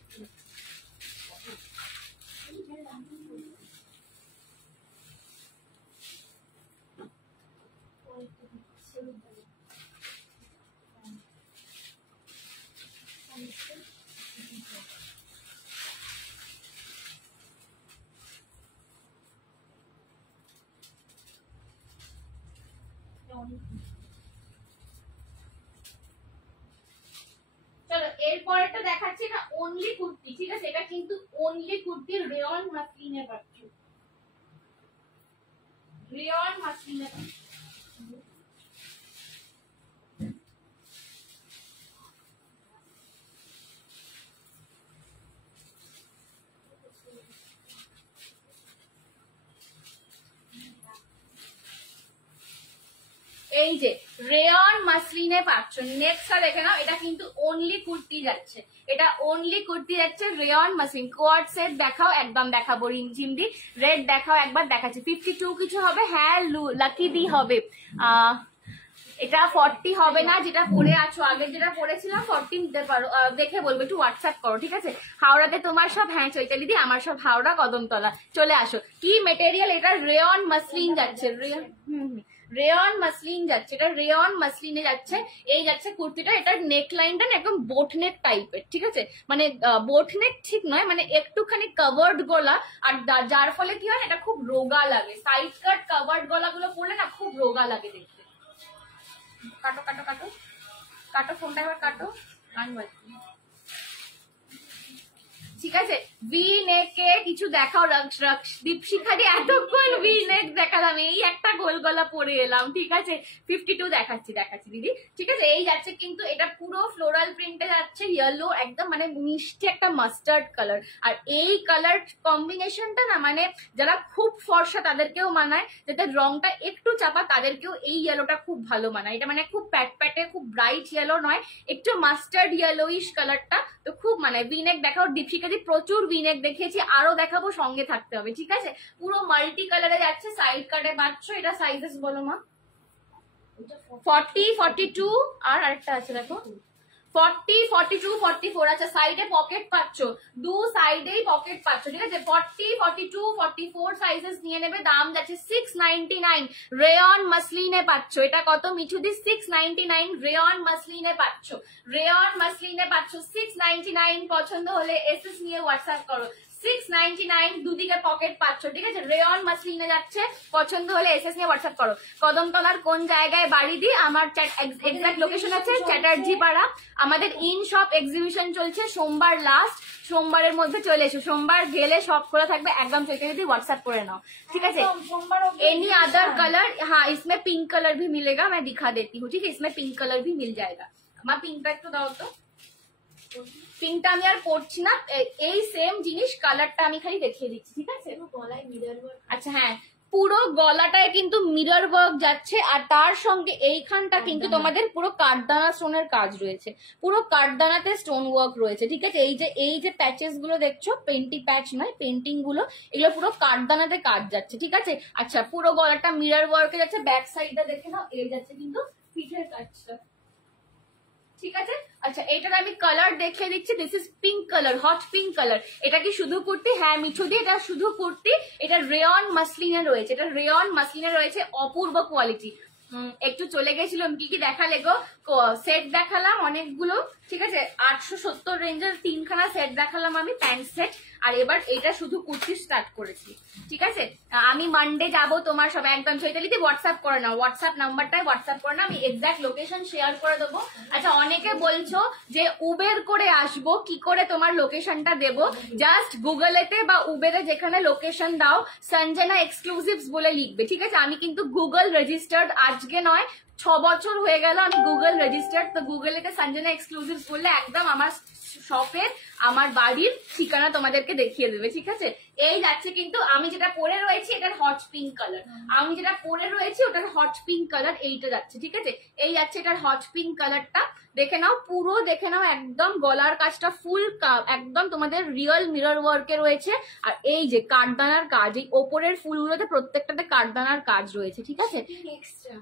চলো এরপরেরটা দেখাচ্ছি না, অনলি কুর্তি, ঠিক আছে, এটা কিন্তু অনলি কুর্তি, রেয়ন মাসলিনে পাচ্ছ, রেয়ন মাসলিনে পাচ্ছ। এই যে রেয়ন মাসলিনে পাচ্ছ। নেক্সটটা দেখে নাও, এটা কিন্তু অনলি কুর্তি যাচ্ছে, এটা অনলি কুর্তি যাচ্ছে, রেয়ন মাসলিন। কোয়াড সেট দেখাও, একদম দেখাবো, রিমঝিম দি রেড দেখাও, একবার দেখাচ্ছি। 52 কিছু হবে, হ্যাঁ লাকি দি হবে। এটা 40 হবে না, যেটা পরে আছো, আগে যেটা পরেছিলাম 40 নিতে পারো, দেখে বলবো, একটু হোয়াটসঅ্যাপ করো, ঠিক আছে। হাওড়াতে তোমার সব, হ্যাঁ চৈতালি দি আমার সব হাওড়া কদমতলা, চলে আসো। কি মেটেরিয়াল? এটা রেয়ন মাসলিন যাচ্ছে, রেয়ন মাসলিন যাচ্ছে, এটা রেয়ন মাসলিনে যাচ্ছে। এই যাচ্ছে কুর্তিটা, এটার নেক লাইনটা না একদম বোট নেক টাইপের, ঠিক আছে, মানে বোট নেক ঠিক নয়, মানে একটুখানি কাভার্ড গলা, আর যার ফলে কি হয়, এটা খুব রোগা লাগে। সাইড কাট কাভার্ড গলাগুলো পরলে না খুব রোগা লাগে দেখতে। কাটো কাটো কাটো কাটো, ফোনটা এবার কাটো, ঠিক আছে। ভি নেকে কিছু দেখাও, দীপশিখাদি এতক্ষণ ভি নেক দেখালাম, এই একটা গোল গলা পরে এলাম, ঠিক আছে। 52 দেখাচ্ছি দিদি, ঠিক আছে। এই যাচ্ছে কিন্তু এটা পুরো ফ্লোরাল প্রিন্টে যাচ্ছে, ইয়েলো একদম, মানে মিষ্টি একটা মাস্টার্ড কালার। আর এই কালার কম্বিনেশনটা না, মানে যারা খুব ফর্সা তাদেরকেও মানায়, যাদের রংটা একটু চাপা তাদেরকেও এই ইয়েলোটা খুব ভালো মানায়। এটা মানে খুব প্যাটপ্যাটে, খুব ব্রাইট ইয়েলো নয়, একটু মাস্টার্ড ইয়েলোইশ কালারটা, তো খুব মানায়। ভিনেক দেখাও, দীপশিকা প্রচুর ভিনেক দেখিয়েছি, আরো দেখাবো, সঙ্গে থাকতে হবে, ঠিক আছে। পুরো মাল্টি কালারে যাচ্ছে, সাইড কাটে পাচ্ছ। এটা সাইজেস বলো মা? 40, 42 আর আরেকটা আছে দেখো, 40, 42, 44। আচ্ছা সাইডে পকেট পাচ্ছ, দু সাইডেই পকেট পাচ্ছ, ঠিক আছে। 40, 42, 44 সাইজেস নিয়ে নেবে। দাম যাচ্ছে 699, রেয়ন মাসলিনে পাচ্ছ। এটা কত মিঠুদি? 699, রেয়ন মাসলিনে পাচ্ছ, রেয়ন মাসলিনে পাচ্ছ 699। পছন্দ হলে এসএস নিয়ে হোয়াটসঅ্যাপ করো। 699, দুদিকে পকেট পাচ্ছ, ঠিক আছে। রেয়ন মাসলিনে যাচ্ছে, পছন্দ হলে এসএস নিয়ে হোয়াটসঅ্যাপ করো। কদমতলার কোন জায়গায় বাড়ি দি? আমার এক্সাক্ট লোকেশন আছে চ্যাটার্জি পাড়া। আমাদের ইন শপ এক্সিবিশন চলছে, সোমবার লাস্ট, সোমবারের মধ্যে চলে এসো। সোমবার গেলে সব খোলা থাকবে, একদম চৈতে যদি হোয়াट्सएप করে নাও, ठीक है। एनी अदर कलर, हाँ इसमें पिंक कलर भी मिलेगा, मैं दिखा देती हूँ, ठीक है। इसमें पिंक कलर भी मिल जाएगा। मैं पिंकটা একটু দাও তো, পিঙ্কটা আমি আর পরছি না, এই সেম জিনিস কালারটা আমি খালি দেখিয়ে দিচ্ছি, ঠিক আছে। গলায় মিরর ওয়ার্ক, আচ্ছা হ্যাঁ, পুরো গলাটায় কিন্তু মিরর ওয়ার্ক যাচ্ছে, আর তার সঙ্গে এইখানটা কিন্তু তোমাদের পুরো কাঠদানা স্টোনের কাজ রয়েছে, পুরো কাঠদানাতে স্টোন ওয়ার্ক রয়েছে, ঠিক আছে। এই যে প্যাচেস গুলো দেখছো, পেন্টি প্যাচ নয়, পেন্টিং গুলো, এগুলো পুরো কাঠদানাতে কাজ যাচ্ছে, ঠিক আছে। আচ্ছা, পুরো গলাটা মিরর ওয়ার্কে যাচ্ছে, ব্যাক সাইডটা দেখে নাও, এই যাচ্ছে কিন্তু পিঠের কাজটা, ঠিক আছে। আচ্ছা, এটার আমি কালার দেখিয়ে দিচ্ছি। This is pink colour, hot pink colour. এটা কি শুধু কুর্তি? হ্যাঁ মিঠুদি, এটা শুধু কুর্তি। এটা রেয়ন মাসলিনে রয়েছে, এটা রেয়ন মাসলিনে রয়েছে, অপূর্ব কোয়ালিটি। একটু চলে গেছিলাম, কি কি দেখালে গো? সেট দেখালাম অনেকগুলো, ঠিক আছে। 870 রেঞ্জের 3খানা সেট দেখালাম আমি, প্যান্ট সেট। আর এবার এটা শুধু কুর্তি স্টার্ট করেছি, ঠিক আছে। আমি মানডে যাব তোমার সব একদম। চৈতালিতে হোয়াটসঅ্যাপ করে নাও, হোয়াটসঅ্যাপ নাম্বারটায় হোয়াটসঅ্যাপ করে নাও, আমি এক্সাক্ট লোকেশন শেয়ার করে দেবো। আচ্ছা, অনেকে বলছো যে উবের করে আসবো, কি করে তোমার লোকেশনটা দেবো? জাস্ট গুগলেতে বা উবেরে যেখানে লোকেশন দাও, সঞ্জনা এক্সক্লুসিভস বলে লিখবে, ঠিক আছে। আমি কিন্তু গুগল রেজিস্টার্ড, আজকে নয় 6 বছর হয়ে গেল আমি গুগল রেজিস্টার্ড। তো গুগলেতে সঞ্জনা এক্সক্লুসিভস বললে একদম আমার শপের, আমার বাড়ির ঠিকানা তোমাদেরকে দেখিয়ে দেবে, ঠিক আছে। এই যাচ্ছে কিন্তু আমি যেটা পরে রয়েছি এটার হট পিঙ্ক কালার, আমি যেটা পরে রয়েছি ওটার হট পিঙ্ক কালার, এইটা যাচ্ছে, ঠিক আছে। এই যাচ্ছে এটার হট পিঙ্ক কালারটা, দেখে নাও, পুরো দেখে নাও, একদম গলার কাজটা ফুল একদম তোমাদের রিয়েল মিরর ওয়ার্কে রয়েছে। আর এই যে কাঠদানার কাজ, এই ওপরের ফুলগুলোতে প্রত্যেকটাতে কাঠদানার কাজ রয়েছে, ঠিক আছে। এক্সট্রা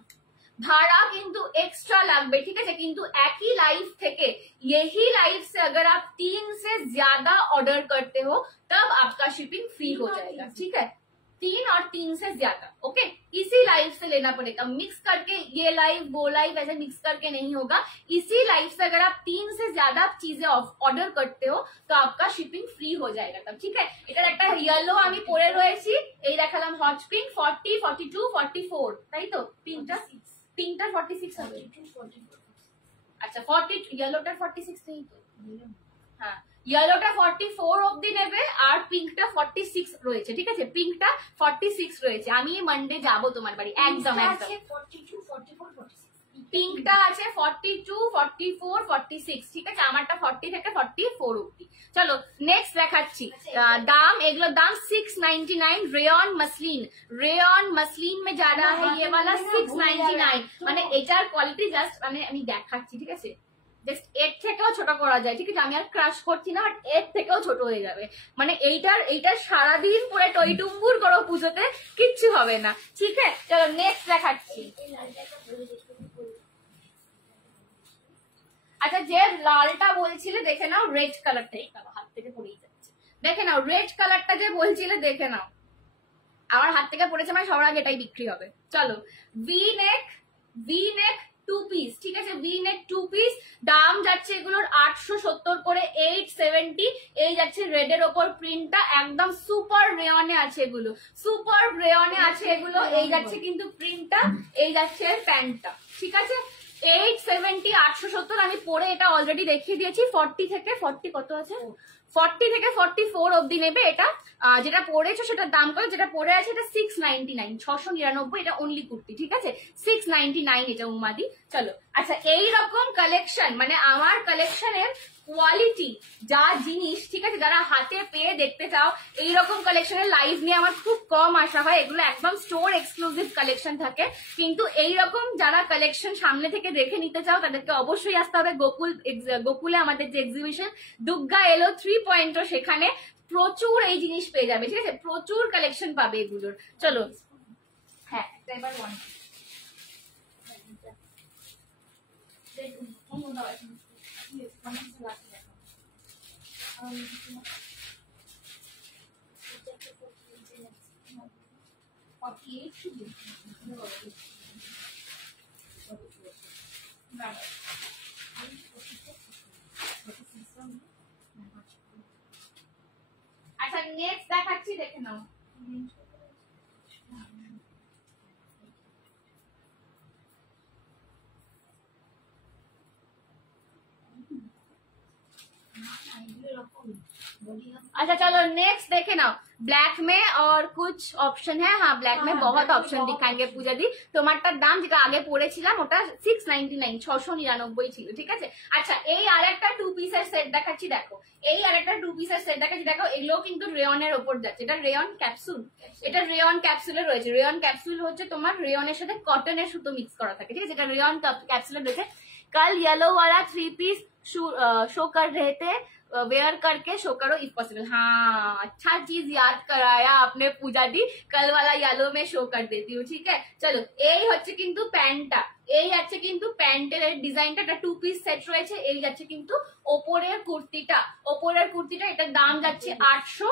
भाड़ा किंतु एक्स्ट्रा লাগবে, ঠিক আছে। কিন্তু একই लाइफ থেকে यही लाइफ से अगर आप 3 से ज्यादा ऑर्डर करते हो तब आपका शिपिंग फ्री हो जाएगा, ठीक है। 3 और 3 से ज्यादा, ओके। इसी लाइफ से लेना पड़ेगा, मिक्स करके ये लाइफ वो लाइफ ऐसे मिक्स करके नहीं होगा। इसी लाइफ से अगर आप 3 से ज्यादा चीजें ऑर्डर करते हो तो आपका शिपिंग फ्री हो जाएगा तब, ठीक है। এটা একটা ইয়েলো আমি পরে রয়েছি, এই দেখালাম হট পিঙ্ক, 40 42 44, তাই তো? পিঙ্কটা 46 হবে। আচ্ছা, 40 ইয়েলোটা 46 নেই তো? হ্যাঁ, ইয়েলোটা 44 অবধি নেবে, আর পিঙ্কটা 46 রয়েছে, ঠিক আছে। পিঙ্কটা 46 রয়েছে। আমি মানডে যাব তোমার বাড়ি, একদম একদম। 42 44 46 পিঙ্কটা আছে 42 44 46, ঠিক আছে। আমারটা 40 থেকে 44 অবধি। চলো নেক্সট দেখাচ্ছি। দাম, এগুলোর দাম 699, रेयन मसलिन में जा रहा है ये वाला 699। মানে এটার কোয়ালিটি জাস্ট, মানে আমি দেখাচ্ছি, ঠিক আছে। জাস্ট এর থেকেও ছোট করা যায়, ঠিক আছে। আমি আর ক্রাশ করছি না, বাট এর থেকেও ছোট হয়ে যাবে। মানে এইটার সারাদিন পরে টইটুম্বুর করো পুজোতে, কিচ্ছু হবে না, ঠিক আছে। চলো নেক্সট দেখাচ্ছি। আচ্ছা, যে লালটা বলছিলে দেখে নাও, রেড কালারটাই, হাত থেকে পড়েই যাচ্ছে, দেখে নাও রেড কালারটা যে বলছিলে দেখে নাও। আমার হাত থেকে পড়েছে মানে সবার আগে এটাই বিক্রি হবে। চলো, ভি নেক 2 পিস, ঠিক আছে। ভি নেক 2 পিস, দাম যাচ্ছে এগুলোর 870 করে, 870। এই যাচ্ছে রেড এর ওপর প্রিন্টটা, একদম সুপার রেয়নে আছে এগুলো, সুপার রেয়নে আছে এগুলো। এই যাচ্ছে কিন্তু প্রিন্টটা, এই যাচ্ছে প্যান্টটা, ঠিক আছে। 870 870 আমি পরে এটা অলরেডি দেখিয়ে দিয়েছি। 40 থেকে 40 কত আছে, 40 থেকে 44 অবধি নেবে। এটা যেটা পরেছো সেটার দাম কত, যেটা পরে আছে এটা 699, 699, এটা অনলি কুর্তি, ঠিক আছে। 699 এটা উমাদি। চলো, আচ্ছা, এইরকম কালেকশন, মানে আমার কালেকশনের কোয়ালিটি যা জিনিস, ঠিক আছে, যারা হাতে পেয়ে দেখতে চাও, এইরকম কালেকশনের লাইভ নিয়ে আমার খুব কম আসা হয়। এগুলো একদম স্টোর এক্সক্লুসিভ কালেকশন থাকে, কিন্তু এইরকম যারা কালেকশন সামনে থেকে দেখে নিতে চাও তাদেরকে অবশ্যই আসতে হবে গোকুলে। আমাদের যে এক্সিবিশন দুর্গা এলো 3.0, সেখানে প্রচুর এই জিনিস পেয়ে যাবে, ঠিক আছে। প্রচুর কালেকশন পাবে এগুলোর। চলো, হ্যাঁ, এবার ওয়ান আচ্ছা, নেক্সট দেখাচ্ছি, দেখে নাও। अच्छा चलो नेक्स्ट देखे ना, ব্ল্যাক মে और कुछ অপশন হ্যাঁ, হ্যাঁ ব্ল্যাক মে बहुत অপশন দিখাएंगे পূজা দি। তোমারটার দাম যেটা আগে পড়েছিলাম ওটা 699, 699 ছিল, ঠিক আছে। আচ্ছা, এই আর একটা 2 পিসের সেট দেখাচ্ছি, দেখো এই আর একটা 2 পিসের সেট দেখাচ্ছি, দেখো এগুলো কিন্তু রেয়নের ওপর যাচ্ছে। এটা রেয়ন ক্যাপসুল, এটা রেয়ন ক্যাপসুলে রয়েছে। রেয়ন ক্যাপসুল হচ্ছে তোমার রেয়নের সাথে কটনের সুতো মিক্স করা থাকে, ঠিক আছে, এটা রেয়ন ক্যাপসুলে রয়েছে। कल येलो वाला 3 पीस शो कर रहे थे, वेयर करके शो करो इफ पॉसिबल। हाँ, अच्छा चीज याद कराया आपने पूजा दी, कल वाला येलो में शो कर देती हूँ, ठीक है। चलो এই হচ্ছে কিন্তু প্যান্টটা, এই আছে কিন্তু প্যান্টের ডিজাইনটা, একটা 2 পিস সেট রয়েছে। এই যাচ্ছে কিন্তু ওপরের কুর্তিটা, ওপরের কুর্তিটা এটার দাম যাচ্ছে 800,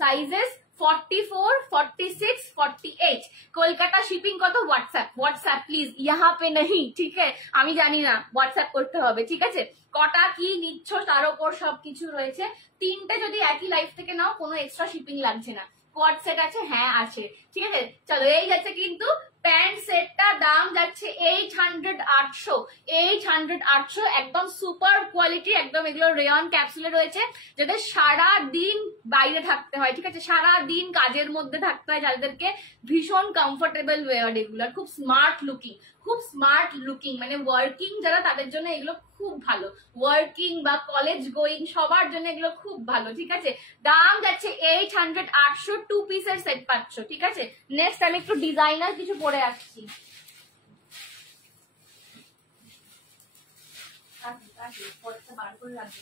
সাইজেস 44, 46, 48। কলকাতা শিপিং কত? হোয়াটসঅ্যাপ, হোয়াটসঅ্যাপ প্লিজ, ইহা পে নেই, ঠিক আছে, আমি জানি না, হোয়াটসঅ্যাপ করতে হবে, ঠিক আছে। কটা কি নিচ্ছ তার উপর সবকিছু রয়েছে। 3টে যদি একই লাইফ থেকে নাও কোনো এক্সট্রা শিপিং লাগছে না। কোয়াড সেট আছে, হ্যাঁ আছে, ঠিক আছে। চলো এই যাচ্ছে কিন্তু প্যান্ট সেটটা, দাম যাচ্ছে 800, 800, 800, 800, একদম সুপার কোয়ালিটি, একদম এগুলো রেয়ন ক্যাপসুলে রয়েছে। যাদের সারা দিন বাইরে থাকতে হয়, ঠিক আছে, সারা দিন কাজের মধ্যে থাকতে হয়, যাদেরকে ভীষণ কমফোর্টেবল ওয়্যার, এগুলো খুব স্মার্ট লুকিং, খুব স্মার্ট লুকিং, মানে ওয়ার্কিং যারা তাদের জন্য এগুলো খুব ভালো, ওয়ার্কিং বা কলেজ গোয়িং সবার জন্য এগুলো খুব ভালো, ঠিক আছে। দাম যাচ্ছে 800, 800, 2 পিসের সেট পাচ্ছ, ঠিক আছে। নেক্সট আমি একটু ডিজাইনার কিছু পরে আসছি। বার করে রাখছি।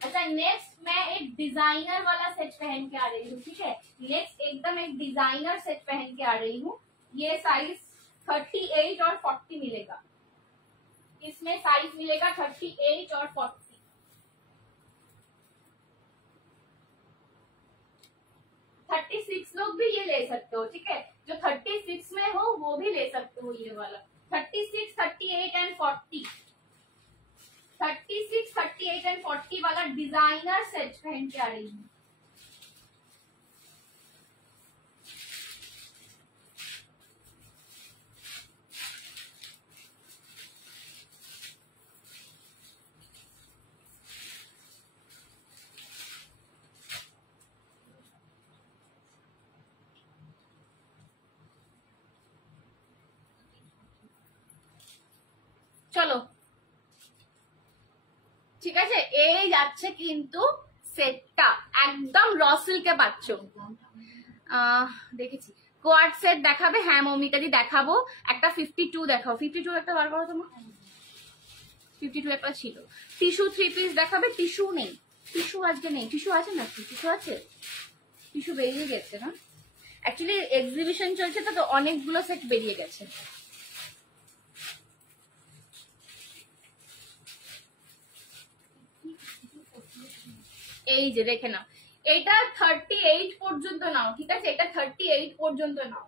अच्छा, नेक्स्ट मैं एक डिजाइनर वाला सेट पहन के आ रही हूँ, ठीक है। नेक्स्ट एकदम एक डिजाइनर सेट पहन के आ रही हूँ। ये साइज 38 और 40 मिलेगा, इसमें साइज मिलेगा 38 और 40। लोग भी ये ले सकते हो, ठीक है, जो 36 में हो वो भी ले सकते हो ये वाला। 36, 38 एंड 40, 36, 38 एंड 40 वाला डिजाइनर सेट पहन के आ रही हूँ। চলো ঠিক আছে, এই যাচ্ছে কিন্তু সেটটা, একদম র সিল্কে পাচ্ছ। দেখেছি কোয়াড সেট দেখাবে, হ্যাঁ মৌমিতাদি দেখাবো। একটা 52 দেখাও, 52 একটা বার করো তোমার, 52 একটা ছিল। টিস্যু 3 পিস দেখাবে, টিস্যু নেই, টিস্যু আজকে নেই। টিস্যু আছে না? টিস্যু আছে, টিস্যু বেরিয়ে গেছে না, অ্যাকচুয়ালি এক্সিবিশন চলছে তো অনেকগুলো সেট বেরিয়ে গেছে। এই যে দেখে নাও, এটা 38 পর্যন্ত নাও, ঠিক আছে, এটা 38 পর্যন্ত নাও,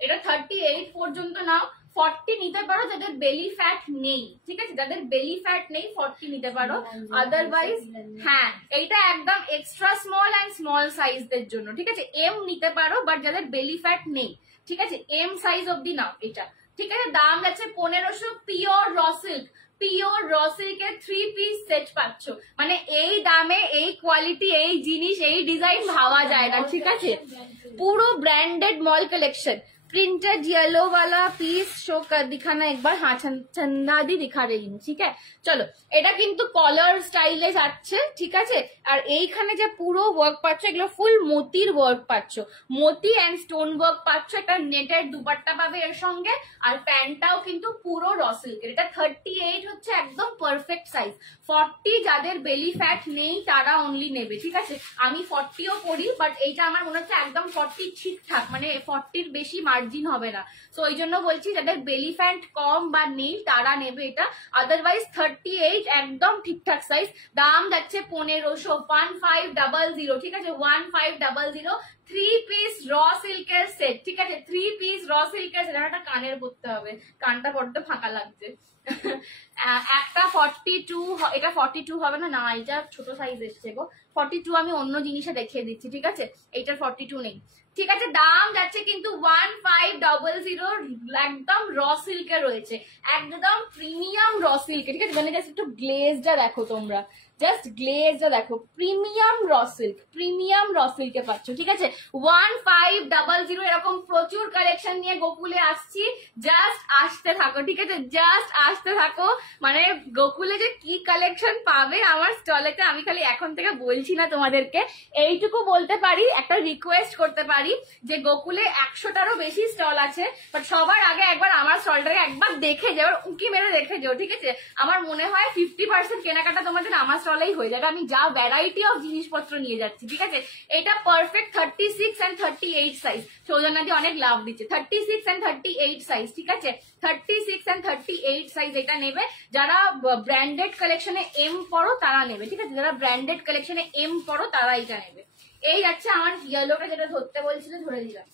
এটা 38 পর্যন্ত নাও। 40 নিতে পারো যাদের বেলি ফ্যাট নেই, ঠিক আছে, যাদের বেলি ফ্যাট নেই 40 নিতে পারো, আদারওয়াইজ হ্যাঁ এইটা একদম এক্সট্রা স্মল এন্ড স্মল সাইজদের জন্য, ঠিক আছে। এম নিতে পারো, বাট যাদের বেলি ফ্যাট নেই, ঠিক আছে, এম সাইজ অব্দি নাও এটা, ঠিক আছে। দাম যাচ্ছে 1500, পিওর র সিল্ক, পিওর র সিল্কের 3 পিস সেট পাচ্ছ, মানে এই দামে এই কোয়ালিটি, এই জিনিস, এই ডিজাইন ভাবা যায় না, ঠিক আছে। পুরো ব্র্যান্ডেড মল কালেকশন। प्रिंटेड येलो वाला पीस शो कर दिखाना एक बार, हाँ चंदा दी दिखा रही हूँ, ठीक है। চলো এটা কিন্তু কলার স্টাইলে যাচ্ছে, ঠিক আছে। আর এইখানে যে পুরো ওয়ার্ক পাচ্ছ, এগুলো ফুল মতির ওয়ার্ক পাচ্ছ, মতি এন্ড স্টোন ওয়ার্ক পাচ্ছ। একটা নেটের দুপাট্টা পাবে এর সঙ্গে, আর প্যান্টটাও কিন্তু পুরো র সিল্কের। এটা 38 হচ্ছে একদম পারফেক্ট সাইজ। 40 যাদের বেলি ফ্যাট নেই তারা অনলি নেবে, ঠিক আছে। আমি 40ও পরি, বাট এইটা আমার মনে হচ্ছে একদম 40 ঠিকঠাক, মানে 40-র বেশি মার্জিন হবে না, তো ওই জন্য বলছি যাদের বেলি ফ্যাট কম বা নেই তারা নেবে এটা, আদারওয়াইজ 38 একদম ঠিকঠাক সাইজ। দাম যাচ্ছে 1500, 1500, ঠিক আছে, 1500। 3 পিস র সিল্কের সেট, ঠিক আছে, 3 পিস র সিল্কের সেট। একটা কানের পরতে হবে, কানটা বড্ড ফাঁকা লাগছে। একটা 42, এটা 42 হবে না, না এটা ছোট সাইজ এসছে গো। 42 আমি অন্য জিনিসে দেখিয়ে দিচ্ছি, ঠিক আছে, এইটার 42 নেই, ঠিক আছে। দাম যাচ্ছে কিন্তু 1500, একদম র সিল্কে রয়েছে, একদম প্রিমিয়াম র সিল্কে, ঠিক আছে। মানে জাস্ট একটু গ্লেজটা দেখো তোমরা, জাস্ট গ্লেজটা দেখো, প্রিমিয়াম র সিল্কে পাচ্ছ, ঠিক আছে। 1500 এরকম প্রচুর কালেকশন নিয়ে গোকুলে আসছি, জাস্ট আসতে থাকো, ঠিক আছে, জাস্ট আসতে থাকো। মানে গোকুলে যে কি কালেকশন পাবে আমার স্টলেতে, আমি খালি এখন থেকে বলছি না তোমাদেরকে, এইটুকু বলতে পারি, একটা রিকোয়েস্ট করতে পারি যে গোকুলে 100টারও বেশি স্টল আছে, বাট সবার আগে একবার আমার স্টলটাকে একবার দেখে যাও, উঁকি মেরে দেখে যাও, ঠিক আছে। আমার মনে হয় 50% কেনাকাটা তোমাদের আমার স্টলেই হয়ে যাবে, আমি যা ভ্যারাইটি অফ জিনিসপত্র নিয়ে যাচ্ছি, ঠিক আছে। এটা পারফেক্ট 36 and 38 সাইজ, সৌজন্যাদি অনেক লাভ দিচ্ছে, 36 and 38 সাইজ, ঠিক আছে, 36 and 38 সাইজ এটা নেবে। যারা ব্র্যান্ডেড কালেকশনে এম পড়ো তারা নেবে, ঠিক আছে, যারা ব্র্যান্ডেড কালেকশনে এম পড়ো তারা এটা নেবে। এই যাচ্ছে আমার ইয়েলোটা, যেটা ধরতে বলছিল ধরে দিলাম।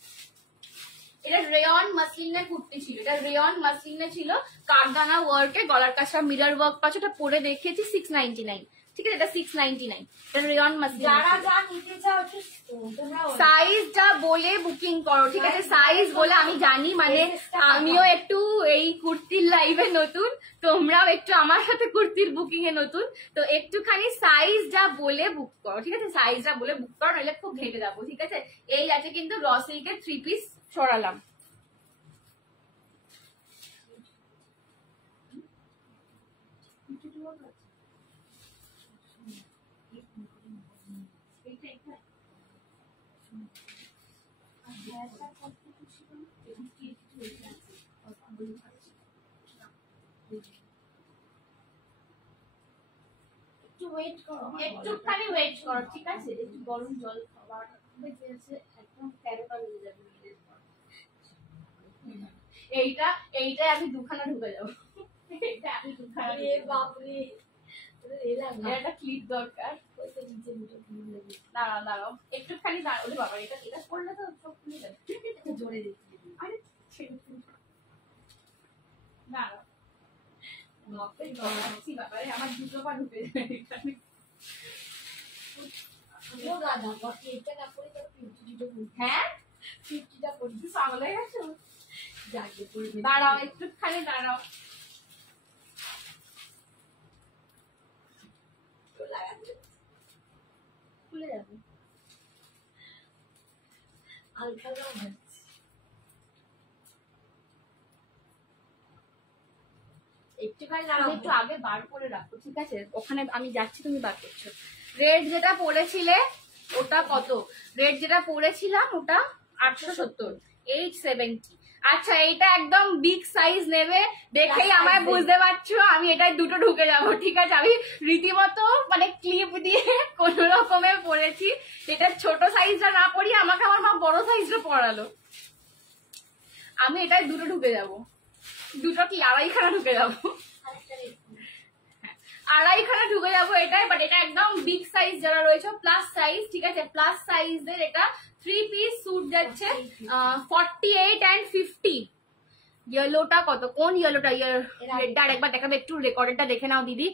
এটা রেয়ন মাসলিনের কুর্তি ছিল, এটা রেয়ন মাসলিনে ছিল, কারদানা ওয়ার্কে, গলার কাছে মিরর ওয়ার্ক পাচ্ছ, এটা পরে দেখিয়েছি 699, ঠিক আছে, এটা 699, এটা রেয়ন মাসলিন। যারা যা নিতে চাও সাইজটা বলে বুকিং করো, ঠিক আছে, সাইজ বলে, আমি জানি মানে আমিও একটু এই কুর্তির লাইভে নতুন, তোমরাও একটু আমার সাথে কুর্তির বুকিং এ নতুন, তো একটুখানি সাইজটা বলে বুক করো, ঠিক আছে, সাইজটা বলে বুক করো, নাহলে খুব ঘেটে যাবো, ঠিক আছে। এই আছে কিন্তু র সিল্কের 3 পিস ছড়ালাম। একটু ওয়েট করো, একটুখানি ওয়েট করো, ঠিক আছে, একটু গরম জল খাবার একদম 13টা বেজে যাবে। এইটা আমি দুখানা ঢুকে যাবো, এইটা আমি দুখানা, বাপরে একটা ক্লিপ দরকার, দাঁড়াও একটুখানি দাঁড়াও, বাবা এটা এটা করলে তো সব খুলে যাবে, জোরে দেখি। আরে দাঁড়াও, বাবারে আমার দুটো পা ঢুকে যাবে এখানে। হ্যাঁ 50টা পড়ি, পাগল হয়ে গেছো, যাকে পড়বে। দাঁড়াও একটুখানি দাঁড়াও, খুলে যাবে। হালকা গরম হচ্ছে। একটুখানি দাঁড়াও, একটু আগে বার করে রাখো, ঠিক আছে, ওখানে আমি যাচ্ছি তুমি বার করছো। রেট যেটা পড়েছিলে ওটা কত, রেট যেটা পড়েছিলাম ওটা 870, 870। আচ্ছা এইটা একদম বিগ সাইজ নেবে, দেখেই আমায় বুঝতে পারছো আমি এটাই দুটো ঢুকে যাব, ঠিক আছে, আমি রীতিমতো মানে ক্লিপ দিয়ে কোন রকমে পরেছি, এটা ছোট সাইজটা না পরি আমাকে আমার মা বড় সাইজটা পরালো, আমি এটাই দুটো ঢুকে যাব, দুটো কি আড়াইখানা ঢুকে যাবো, আড়াইখানা ঢুকে যাবো এটাই, বাট এটা একদম বিগ সাইজ যারা রয়েছে প্লাস সাইজ, ঠিক আছে, প্লাস সাইজের এটা 3 পিস স্যুট যাচ্ছে 48 and 50। ইয়েলোটা কত, কোন ইয়েলোটা, রেডটা আরেকবার দেখাবে, একটু রেকর্ডেরটা দেখে নাও দিদি,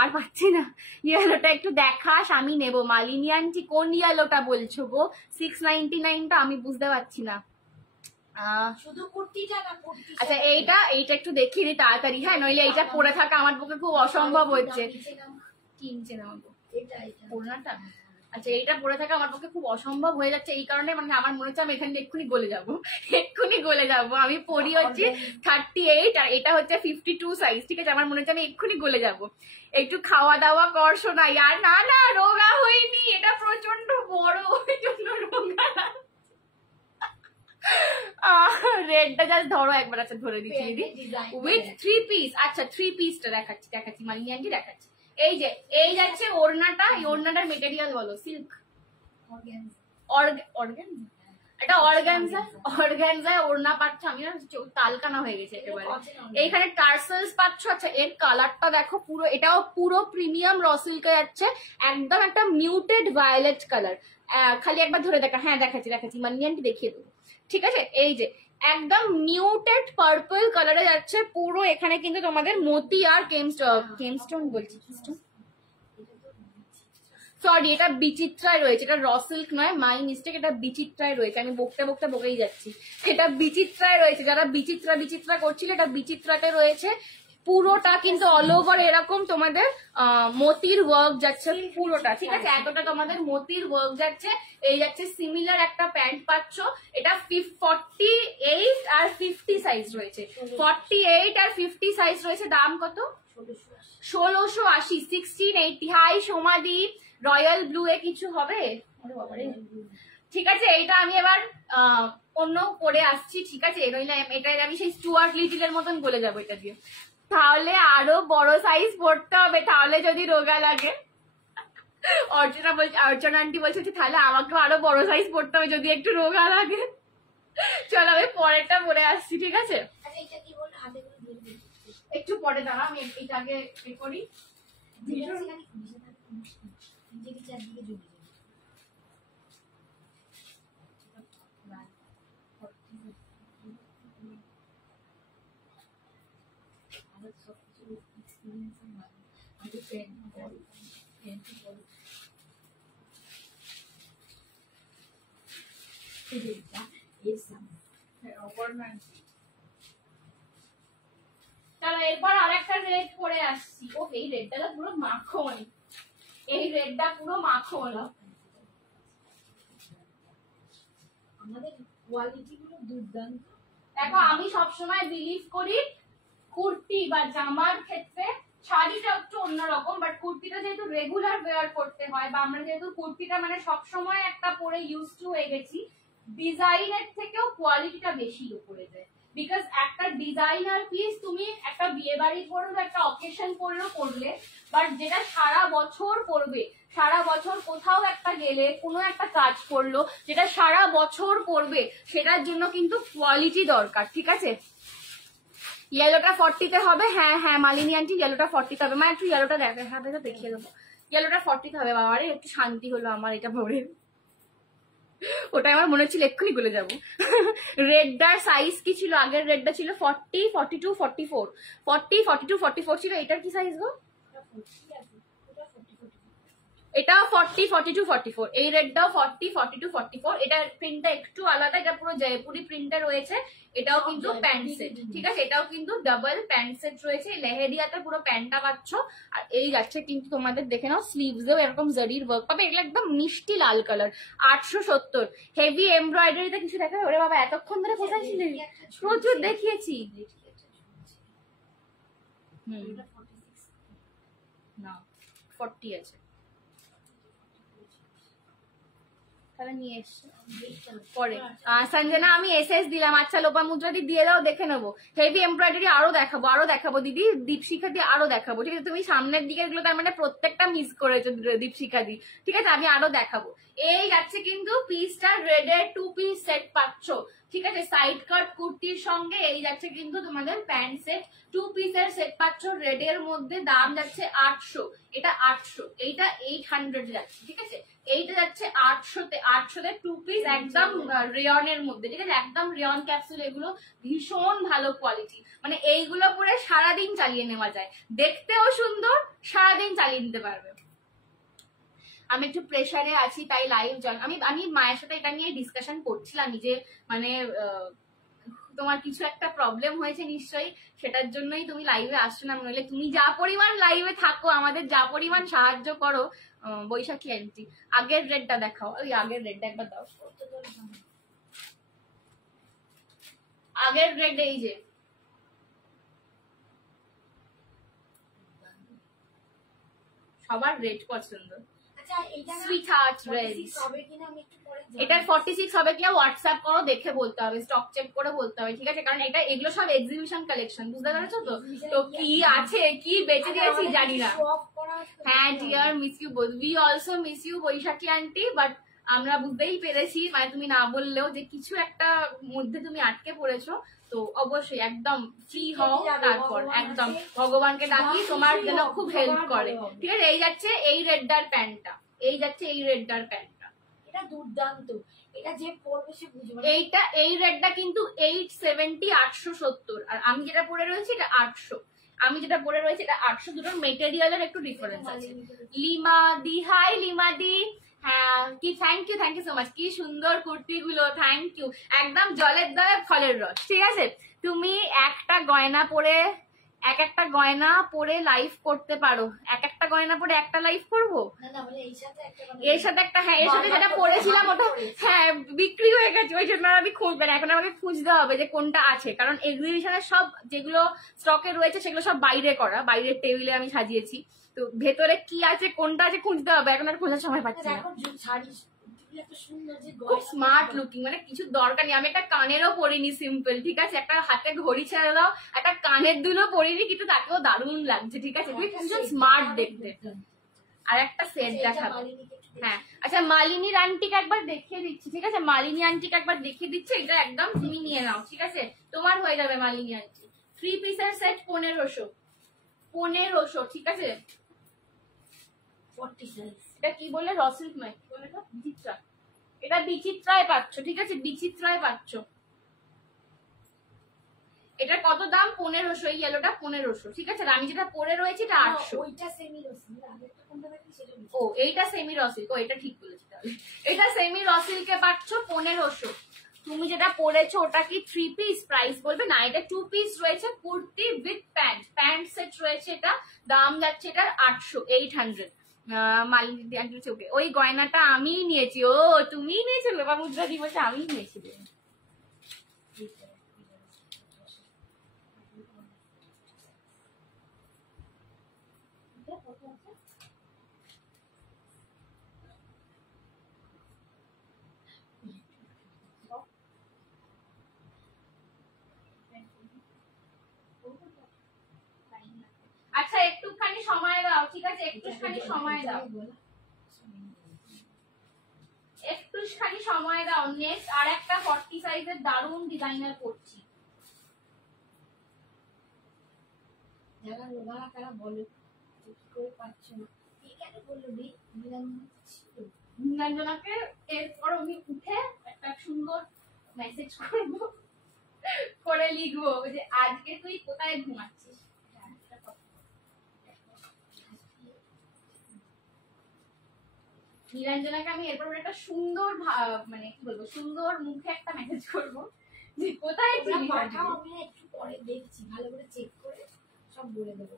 আর পাচ্ছি না, ইয়েলোটা একটু দেখাস, আমি নেবো। মালিনী আন্টি কোন ইয়েলোটা বলছো গো, 699টা আমি বুঝতে পারছি না। শুধু কুর্তিটা না, কুর্তি আচ্ছা এইটা একটু দেখিয়ে নি তাড়াতাড়ি, হ্যাঁ, নইলে এইটা পরে থাকা আমার পক্ষে খুব অসম্ভব হচ্ছে। কি নিচে নামাবো, ওড়নাটা, আচ্ছা এইটা পরে থাকা আমার পক্ষে খুব অসম্ভব হয়ে যাচ্ছে, এই কারণে মানে আমার মনে হচ্ছে আমি এখানে এক্ষুনি গলে যাবো, এক্ষুনি গলে যাবো। আমি পরি হচ্ছে 38 আর এটা হচ্ছে 52 সাইজ, ঠিক আছে, আমার মনে হচ্ছে আমি এক্ষুনি গলে যাবো। একটু খাওয়া দাওয়া কর শোনা, আর না না রোগা হয়নি, এটা প্রচন্ড বড়, ওই জন্য রোগা। রেডটা জাস্ট ধরো একবার, আচ্ছা ধরে দিচ্ছি দিদি, উইথ 3 পিস, আচ্ছা 3 পিসটা দেখাচ্ছি মালিনী আন্টি দেখাচ্ছি। এই যে এই যাচ্ছে ওড়নাটা, এই ওড়নাটার মেটেরিয়াল বলো, সিল্ক, অর্গানজা, এটা অর্গানজা ওড়না পাচ্ছ, আমি না তালকানা হয়ে গেছে একেবারে। এইখানে টার্সেলস পাচ্ছ, আচ্ছা এর কালারটা দেখো, পুরো এটাও পুরো প্রিমিয়াম র সিল্কে যাচ্ছে, একদম একটা মিউটেড ভায়োলেট কালার, খালি একবার ধরে দেখা, হ্যাঁ দেখাচ্ছি মালিনী আন্টি দেখিয়ে দেবো, ঠিক আছে। এই যে একদম মিউটেড পার্পল কালারে যাচ্ছে পুরো, এখানে কিন্তু তোমাদের মতি আর কেমস্টোন বলছি, সরি এটা বিচিত্রায় রয়েছে, এটা র সিল্ক নয়, মাই মিস্টেক, এটা বিচিত্রায় রয়েছে, আমি বকতে বকেই যাচ্ছি, এটা বিচিত্রায় রয়েছে, যারা বিচিত্রা করছিল এটা বিচিত্রাতে রয়েছে, পুরোটা কিন্তু অল ওভার এরকম তোমাদের মতির ওয়ার্ক যাচ্ছে পুরোটা, ঠিক আছে, এতটা তোমাদের মতির ওয়ার্ক যাচ্ছে। এই যাচ্ছে সিমিলার একটা প্যান্ট পাচ্ছ, এটা 48 আর 50 সাইজ রয়েছে, 48 আর 50 সাইজ রয়েছে। দাম কত? 1680, 1680। হাই সোমাদি, রয়্যাল ব্লু এ কিছু হবে? ঠিক আছে, এইটা আমি এবার অন্য পরে আসছি, ঠিক আছে, নইলে এটা আমি সেই স্টুয়ার্ট লিটিলের মতন বলে যাবো এটা দিয়ে। তাহলে আরো বড় সাইজ পড়তে হবে, তাহলে যদি রোগা লাগে। অর্চনা আন্টি বলছে তাহলে আমাকেও আরো বড় সাইজ পড়তে হবে যদি একটু রোগা লাগে। চলো আমি পরেরটা পরে আসছি, ঠিক আছে, একটু পরে দাঁড়া, আমি এটা আগে এ করি। চলো এরপর আরেকটা রেড পরে আসছি। ও এই রেডটা পুরো মাখন, এই রেডটা পুরো মাখন। আমাদের কোয়ালিটি গুলো দুর্দান্ত। দেখো আমি সবসময় বিলিভ করি কুর্তি বা জামার ক্ষেত্রে শাড়িটা একটু অন্যরকম, বাট কুর্তিটা যেহেতু রেগুলার ওয়্যার করতে হয়, বা আমরা যেহেতু কুর্তিটা মানে সবসময় একটা পরে ইউজ টু হয়ে গেছি, ডিজাইনের থেকেও কোয়ালিটিটা বেশি উপরে যায়। বিকজ একটা ডিজাইনার পিস তুমি একটা বিয়ে বাড়ি পরলো, একটা অকেশন করলে, বাট যেটা সারা বছর পরবে, সারা বছর কোথাও একটা গেলে কোনো একটা কাজ করলো, যেটা সারা বছর পরবে, সেটার জন্য কিন্তু কোয়ালিটি দরকার, ঠিক আছে। ইয়েলোটা 40-তে হবে। হ্যাঁ হ্যাঁ মালিনী আন্টি, ইয়েলোটা 40-তে হবে। মা একটু ইয়েলোটা দেখিয়ে দেবো। ইয়েলোটা 40-তে হবে। বাবারে একটু শান্তি হলো আমার এটা ভরে, ওটা আমার মনে হচ্ছিল এক্ষুনি বলে যাবো। রেডটার সাইজ কি ছিল? আগের রেডটা ছিল 40, 42, 44, 40, 42, 44 ছিল। এটার কি সাইজ গো? এটাও 40, 42, 44। এই রেডটাও 40, 42, 44। এটার প্রিন্টটা একটু আলাদা, এটা পুরো জয়পুরি প্রিন্টে রয়েছে। এটাও কিন্তু প্যান্ট সেট, ঠিক আছে, এটাও কিন্তু ডাবল প্যান্ট সেট রয়েছে। লেহেরিয়াতে পুরো প্যান্টটা পাচ্ছ। আর এই যাচ্ছে কিন্তু তোমাদের দেখে নাও স্লিভসেও এরকম জরির ওয়ার্ক পাবে। এগুলো একদম মিষ্টি লাল কালার। 870। হেভি এমব্রয়ডারিতে কিছু দেখাবে? ওরে বাবা এতক্ষণ ধরে কোথায় ছিলে? প্রচুর দেখিয়েছি। না 40 আছে, নিয়ে এসছি পরে। সঞ্জনা আমি এসএস দিলাম। আচ্ছা লোপা মুদ্রাদি দিয়ে দাও, দেখে নেবো। হেভি এমব্রয়ডারি আরো দেখাবো দিদি, দীপশিখা দি আরো দেখাবো, ঠিক আছে। তুমি সামনের দিকে গুলো তার মানে প্রত্যেকটা মিস করেছো দীপশিখা দি, ঠিক আছে, আমি আরো দেখাবো। এই যাচ্ছে কিন্তু পিসটা রেডের 2 পিস সেট পাচ্ছ, ঠিক আছে, সাইড কাট কুর্তির সঙ্গে। এই যাচ্ছে কিন্তু তোমাদের প্যান্ট সেট 2 পিসের সেট পাচ্ছ রেডের মধ্যে। দাম যাচ্ছে 800, এটা 800, এইটা 800 যাচ্ছে, ঠিক আছে। এইটা যাচ্ছে 800-তে 2 পিস একদম রেয়নের মধ্যে, ঠিক আছে, একদম রেয়ন ক্যাপসুল। এগুলো ভীষণ ভালো কোয়ালিটি, মানে এইগুলো পরে সারাদিন চালিয়ে নেওয়া যায়, দেখতেও সুন্দর, সারাদিন চালিয়ে নিতে পারবে। আমি একটু প্রেসারে আছি তাই লাইভ আমি মায়ের সাথে এটা নিয়ে ডিসকাশন করছিলাম যে মানে তোমার কিছু একটা প্রবলেম হয়েছে নিশ্চয়ই, সেটার জন্যই তুমি লাইভে আসছো না। নইলে তুমি যা পরিমাণ লাইভে থাকো, আমাদের যা পরিমাণ সাহায্য করো। বৈশাখী আন্টি আগের রেডটা দেখাও, ওই আগের রেডটা একবার দাও। আগের রেড এই যে, সবার রেড পছন্দ। এটার 46 হবে কিনা হোয়াটসঅ্যাপ করো, দেখে বলতে হবে, স্টক চেক করে বলতে হবে, ঠিক আছে, কারণ এটা এগুলো সব এক্সিবিশন কালেকশন, বুঝতে পেরেছো তো। তো কি আছে কি বেঁচে দিয়েছি জানি না। হ্যাঁ dear miss you both, we also miss you Baishakhi aunty, but আমরা বুঝতেই পেরেছি, মানে তুমি না বললেও যে কিছু একটা মধ্যে তুমি আটকে পড়েছো। তো অবশ্যই একদম ফ্রি হও, তারপর একদম ভগবানকে ডাকি তোমার যেন খুব হেল্প করে, ঠিক আছে। এই যাচ্ছে এই রেডটার প্যান্টটা, এই যাচ্ছে এই রেডটার প্যান্টটা, এটা দুর্দান্ত। এটা যে পরবে সে বুঝবে। এইটা এই রেডটা কিন্তু 870, 870, আর আমি যেটা পরে রয়েছি এটা 800। আমি যেটা পরে রয়েছে এটা 800। দুটোর মেটেরিয়ালের একটু ডিফারেন্স আছে। লিমা দি, হাই লিমা দি, হ্যাঁ কি থ্যাংক ইউ সো মাচ। কি সুন্দর কুর্তি গুলো, থ্যাংক ইউ। একদম জলের দরে ফলের রস, ঠিক আছে। তুমি একটা গয়না পরে এক একটা গয়না পরে লাইভ করতে পারো। এক একটা গয়না পরে একটা লাইভ করবো? এর সাথে একটা, হ্যাঁ এর সাথে যেটা পরেছিলাম ওটা হ্যাঁ বিক্রি হয়ে গেছে, ওই জন্য আমি খুঁজবেন, এখন আমাকে খুঁজতে হবে যে কোনটা আছে, কারণ এক্সিবিশনের সব যেগুলো স্টকে রয়েছে সেগুলো সব বাইরে করা, বাইরের টেবিলে আমি সাজিয়েছি, তো ভেতরে কি আছে কোনটা আছে খুঁজতে হবে, এখন আর খোঁজার সময় পাচ্ছি না। খুব স্মার্ট লুকিং, মানে কিছু দরকার নেই। আমি একটা কানেরও পরিনি সিম্পল, ঠিক আছে, একটা হাতে ঘড়ি ছেড়ে দাও, একটা কানের দুলও পরিনি, কিন্তু তাকেও দারুণ লাগছে, ঠিক আছে, তুমি ভীষণ স্মার্ট দেখতে। আর একটা সেট দেখাবো, হ্যাঁ আচ্ছা মালিনীর আন্টিকে একবার দেখিয়ে দিচ্ছি, ঠিক আছে, মালিনী আন্টিকে একবার দেখিয়ে দিচ্ছি, এটা একদম তুমি নিয়ে নাও, ঠিক আছে, তোমার হয়ে যাবে মালিনী আন্টি। 3 পিসের সেট 1500, ঠিক আছে। এটা কি বললে, রসিল্ক নয়, কি বলে, বিচিত্রা, এটা বিচিত্রায় পাচ্ছ, ঠিক আছে, বিচিত্রায় পাচ্ছ। এটার কত দাম? 1500, এই ইয়েলোটা 1500, ঠিক আছে, আমি যেটা পরে রয়েছে এটা 800। ও এইটা সেমি রসিল্ক, ও এটা ঠিক বলেছি তাহলে, এটা সেমি রসিল্কে পাচ্ছ 1500। তুমি যেটা পরেছো ওটা কি 3 পিস প্রাইস বলবে না, এটা 2 পিস রয়েছে, কুর্তি উইথ প্যান্ট সেট রয়েছে, এটা দাম যাচ্ছে এটার 800। মালিনী আন্টি ওকে, ওই গয়নাটা আমিই নিয়েছি। ও তুমি নিয়েছো, লোপামুদ্রা দিবসে আমিই নিয়েছি। আচ্ছা একটুখানি সময় দাও, ঠিক আছে, একটুখানি সময় দাও, একটুখানি সময় দাও। নেক্সট আর একটা 40 সাইজের দারুন ডিজাইনার করছি। যারা লোভারা তারা বলে কি করে পাচ্ছ না, এখানে বললো নীলাঞ্জনাকে এরপর আমি উঠে একটা সুন্দর মেসেজ করবো, করে লিখবো যে আজকে তুই কোথায় ঘুমাচ্ছিস। নীলাঞ্জনাকে আমি এরপর একটা সুন্দর মানে কি বলবো, সুন্দর মুখে একটা মেসেজ করবো যে কোথায় পাঠাও, আমি একটু পরে দেখছি, ভালো করে চেক করে সব বলে দেবো।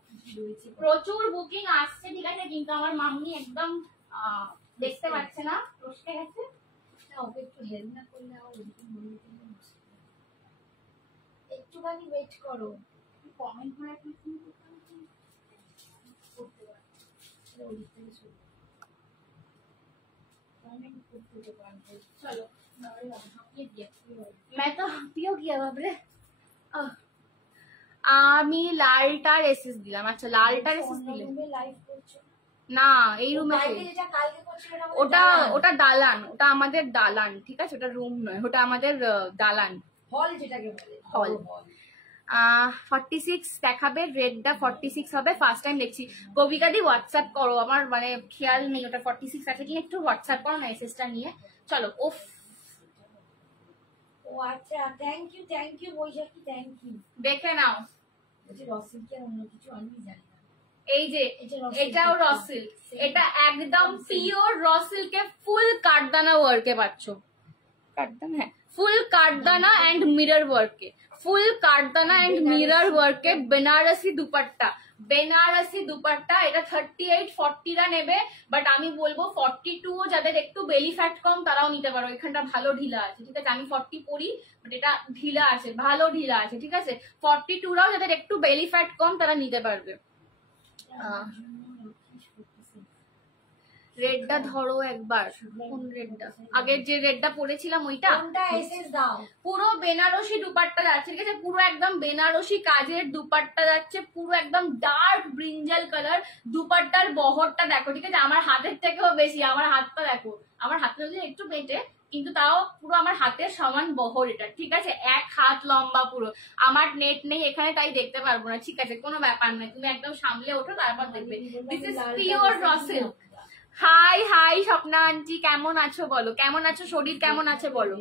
প্রচুর বুকিং আসছে, ঠিক আছে, কিন্তু আমার মাম্মি একদম দেখতে পাচ্ছে না, বসে গেছে। ওকে একটু হেল্প না করলে আমার একটুখানি ওয়েট করো, কমেন্ট করে করতে পারবে। चलो मैं तो हापियो किया बाबरे। আমি লালটার এসএস দিলাম। আচ্ছা লালটার এসএস দিলে না, এই রুমে ওটা দালান, ওটা আমাদের দালান, ঠিক আছে, ওটা রুম নয়, ওটা আমাদের দালান, হল যেটাকে বলে হল। 46 দেখাবে, রেডটা 46 হবে, ফার্স্ট টাইম দেখছি। কবিকা দি হোয়াটসঅ্যাপ করো, আমার মানে খেয়াল নেই ওটা 46 আছে কিনা, একটু হোয়াটসঅ্যাপ করো না এসএসটা নিয়ে। চলো ওফ, ও আচ্ছা, thank you Baishakhi, thank you. দেখে নাও, রসিল কি অন্য কিছু আমি জানি না। এই যে এটাও রসিল, এটা একদম পিওর রসিলকে ফুল কাঠদানা ওয়ার্কে পাচ্ছ, কাঠদানা, হ্যাঁ ফুল কাঠদানা এন্ড মিরর ওয়ার্কে, ফুল কাঠদানা এন্ড মিরর ওয়ার্কে বেনারসি দুপাট্টা, বেনারসি দুপাট্টা। এটা 38-40রা নেবে, বাট আমি বলবো 42 যাদের একটু বেলি ফ্যাট কম তারাও নিতে পারো, এখানটা ভালো ঢিলা আছে, ঠিক আছে, আমি 40 পরি বাট এটা ঢিলা আছে, ভালো ঢিলা আছে, ঠিক আছে, 42রাও যাদের একটু বেলি ফ্যাট কম তারা নিতে পারবে। রেডটা ধরো একবার, কোন রেডটা, আগের যে রেডটা পরেছিলাম ওইটা, পুরো বেনারসি দুপাট্টা যাচ্ছে, ঠিক আছে, পুরো একদম বেনারসি কাজের দুপাট্টা যাচ্ছে, পুরো একদম ডার্ক ব্রিঞ্জাল কালার। দুপাট্টার বহরটা দেখো, ঠিক আছে, আমার হাতের থেকেও বেশি, আমার হাতটা দেখো, আমার হাতটা যদি একটু বেটে কিন্তু তাও পুরো আমার হাতের সমান বহর এটা, ঠিক আছে, 1 হাত লম্বা পুরো। আমার নেট নেই এখানে তাই দেখতে পারবো না, ঠিক আছে, কোনো ব্যাপার নয়, তুমি একদম সামলে ওঠো তারপর দেখবে। দিস ইজ পিওর রসিল। হাই হাই স্বপ্না আন্টি, কেমন আছো বলো, কেমন আছো, শরীর কেমন আছে বলো।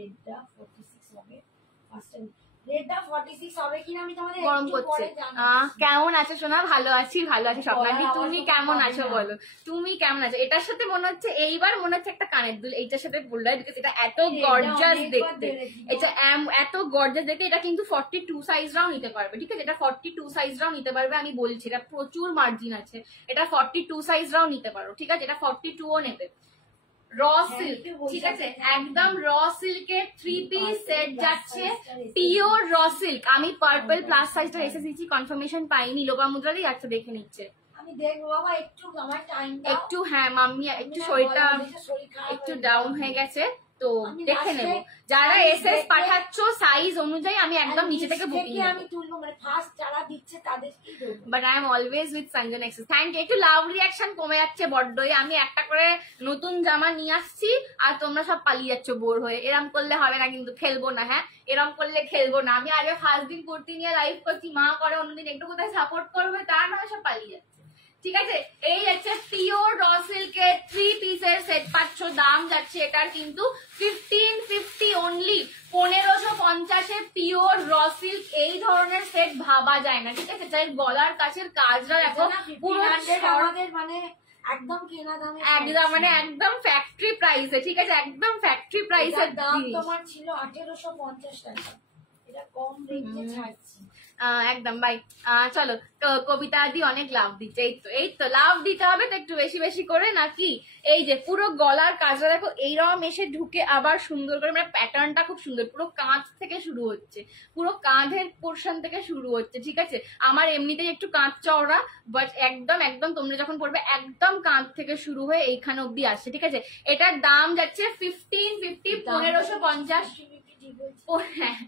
রেটটা 46 হবে কিনা আমি তোমাদের গরম একটু করছে। পরে জানাচ্ছি। কেমন আছো সোনা? ভালো আছি ভালো আছি স্বপ্নাদি, গলার তুমি আওয়াজটা কেমন পাবে আছো না। বলো? তুমি কেমন আছো? এটার সাথে মনে হচ্ছে এইবার মনে হচ্ছে একটা কানের দুল এইটার সাথে পড়লো, বিকজ এটা এত গর্জাস দেখতে, এটা এত গর্জাস দেখতে। এটা কিন্তু 42 সাইজরাও নিতে পারবে, ঠিক আছে? এটা 42 সাইজরাও নিতে পারবে, আমি বলছি এটা প্রচুর মার্জিন আছে। এটা 42 সাইজরাও নিতে পারো, ঠিক আছে? এটা 42ও নেবে। র সিল্ক, ঠিক আছে? একদম র সিল্কের 3 পিস সেট যাচ্ছে, পিওর র সিল্ক। আমি পার্পল প্লাস সাইজটা এসে দিচ্ছি, কনফার্মেশন পাইনি। লোপামুদ্রাদি আচ্ছা দেখে নিচ্ছে। আমি দেখবো বাবা, একটু আমার টাইম দাও। একটু হ্যাঁ মাম্মি, একটু শরীরটা একটু ডাউন হয়ে গেছে, তো দেখে নেব। যারা এসএস পাঠাচ্ছ সাইজ অনুযায়ী আমি একদম নিচে থেকে বুকিং আমি তুলবো, মানে ফার্স্ট যারা দিচ্ছে তাদেরকেই দেবো। But I am always with Sanjana এক্সেস। Thank you. একটু লাভ রিয়াকশন কমে যাচ্ছে বড্ডই। আমি একটা করে নতুন জামা নিয়ে আসছি আর তোমরা সব পালিয়ে যাচ্ছ বোর হয়ে। এরম করলে হবে না কিন্তু, খেলবো না। হ্যাঁ এরম করলে খেলবো না। আমি আগে ফার্স্ট দিন কুর্তি নিয়ে লাইভ করছি, মা করে অন্যদিন একটু কোথায় সাপোর্ট করবে, তার মানে সব পালিয়ে যাচ্ছে, ঠিক আছে? এই যাচ্ছে পিওর র সিল্কের 3 পিসের সেট পাচ্ছ, দাম যাচ্ছে এটার কিন্তু 1550 অনলি। 1550 pure raw silk. এই ধরনের সেট ভাবা যায় না, ঠিক আছে? তাই গলার কাছের কাজটা দেখো পুরো আমাদের মানে একদম কেনা দামে, একদম মানে একদম ফ্যাক্টরি প্রাইসে, ঠিক আছে? একদম ফ্যাক্টরি প্রাইসের দাম তোমার ছিল 1850 টাকা, এটা কম রেঞ্জে ছাড়ছি একদম। বাই। চলো, কবিতা দি অনেক লাভ দিচ্ছে। এই তো লাভ দিতে হবে তো একটু বেশি বেশি করে নাকি? এই যে পুরো গলার কাজটা দেখো এইরকম এসে ঢুকে আবার সুন্দর করে, মানে প্যাটার্নটা খুব সুন্দর, পুরো কাঁধ থেকে শুরু হচ্ছে, পুরো কাঁধের পোর্শন থেকে শুরু হচ্ছে, ঠিক আছে? আমার এমনিতেই একটু কাঁধ চওড়া, বাট একদম একদম তোমরা যখন পড়বে একদম কাঁধ থেকে শুরু হয়ে এইখানে অব্দি আসছে, ঠিক আছে? এটার দাম যাচ্ছে 1550, 1550। হ্যাঁ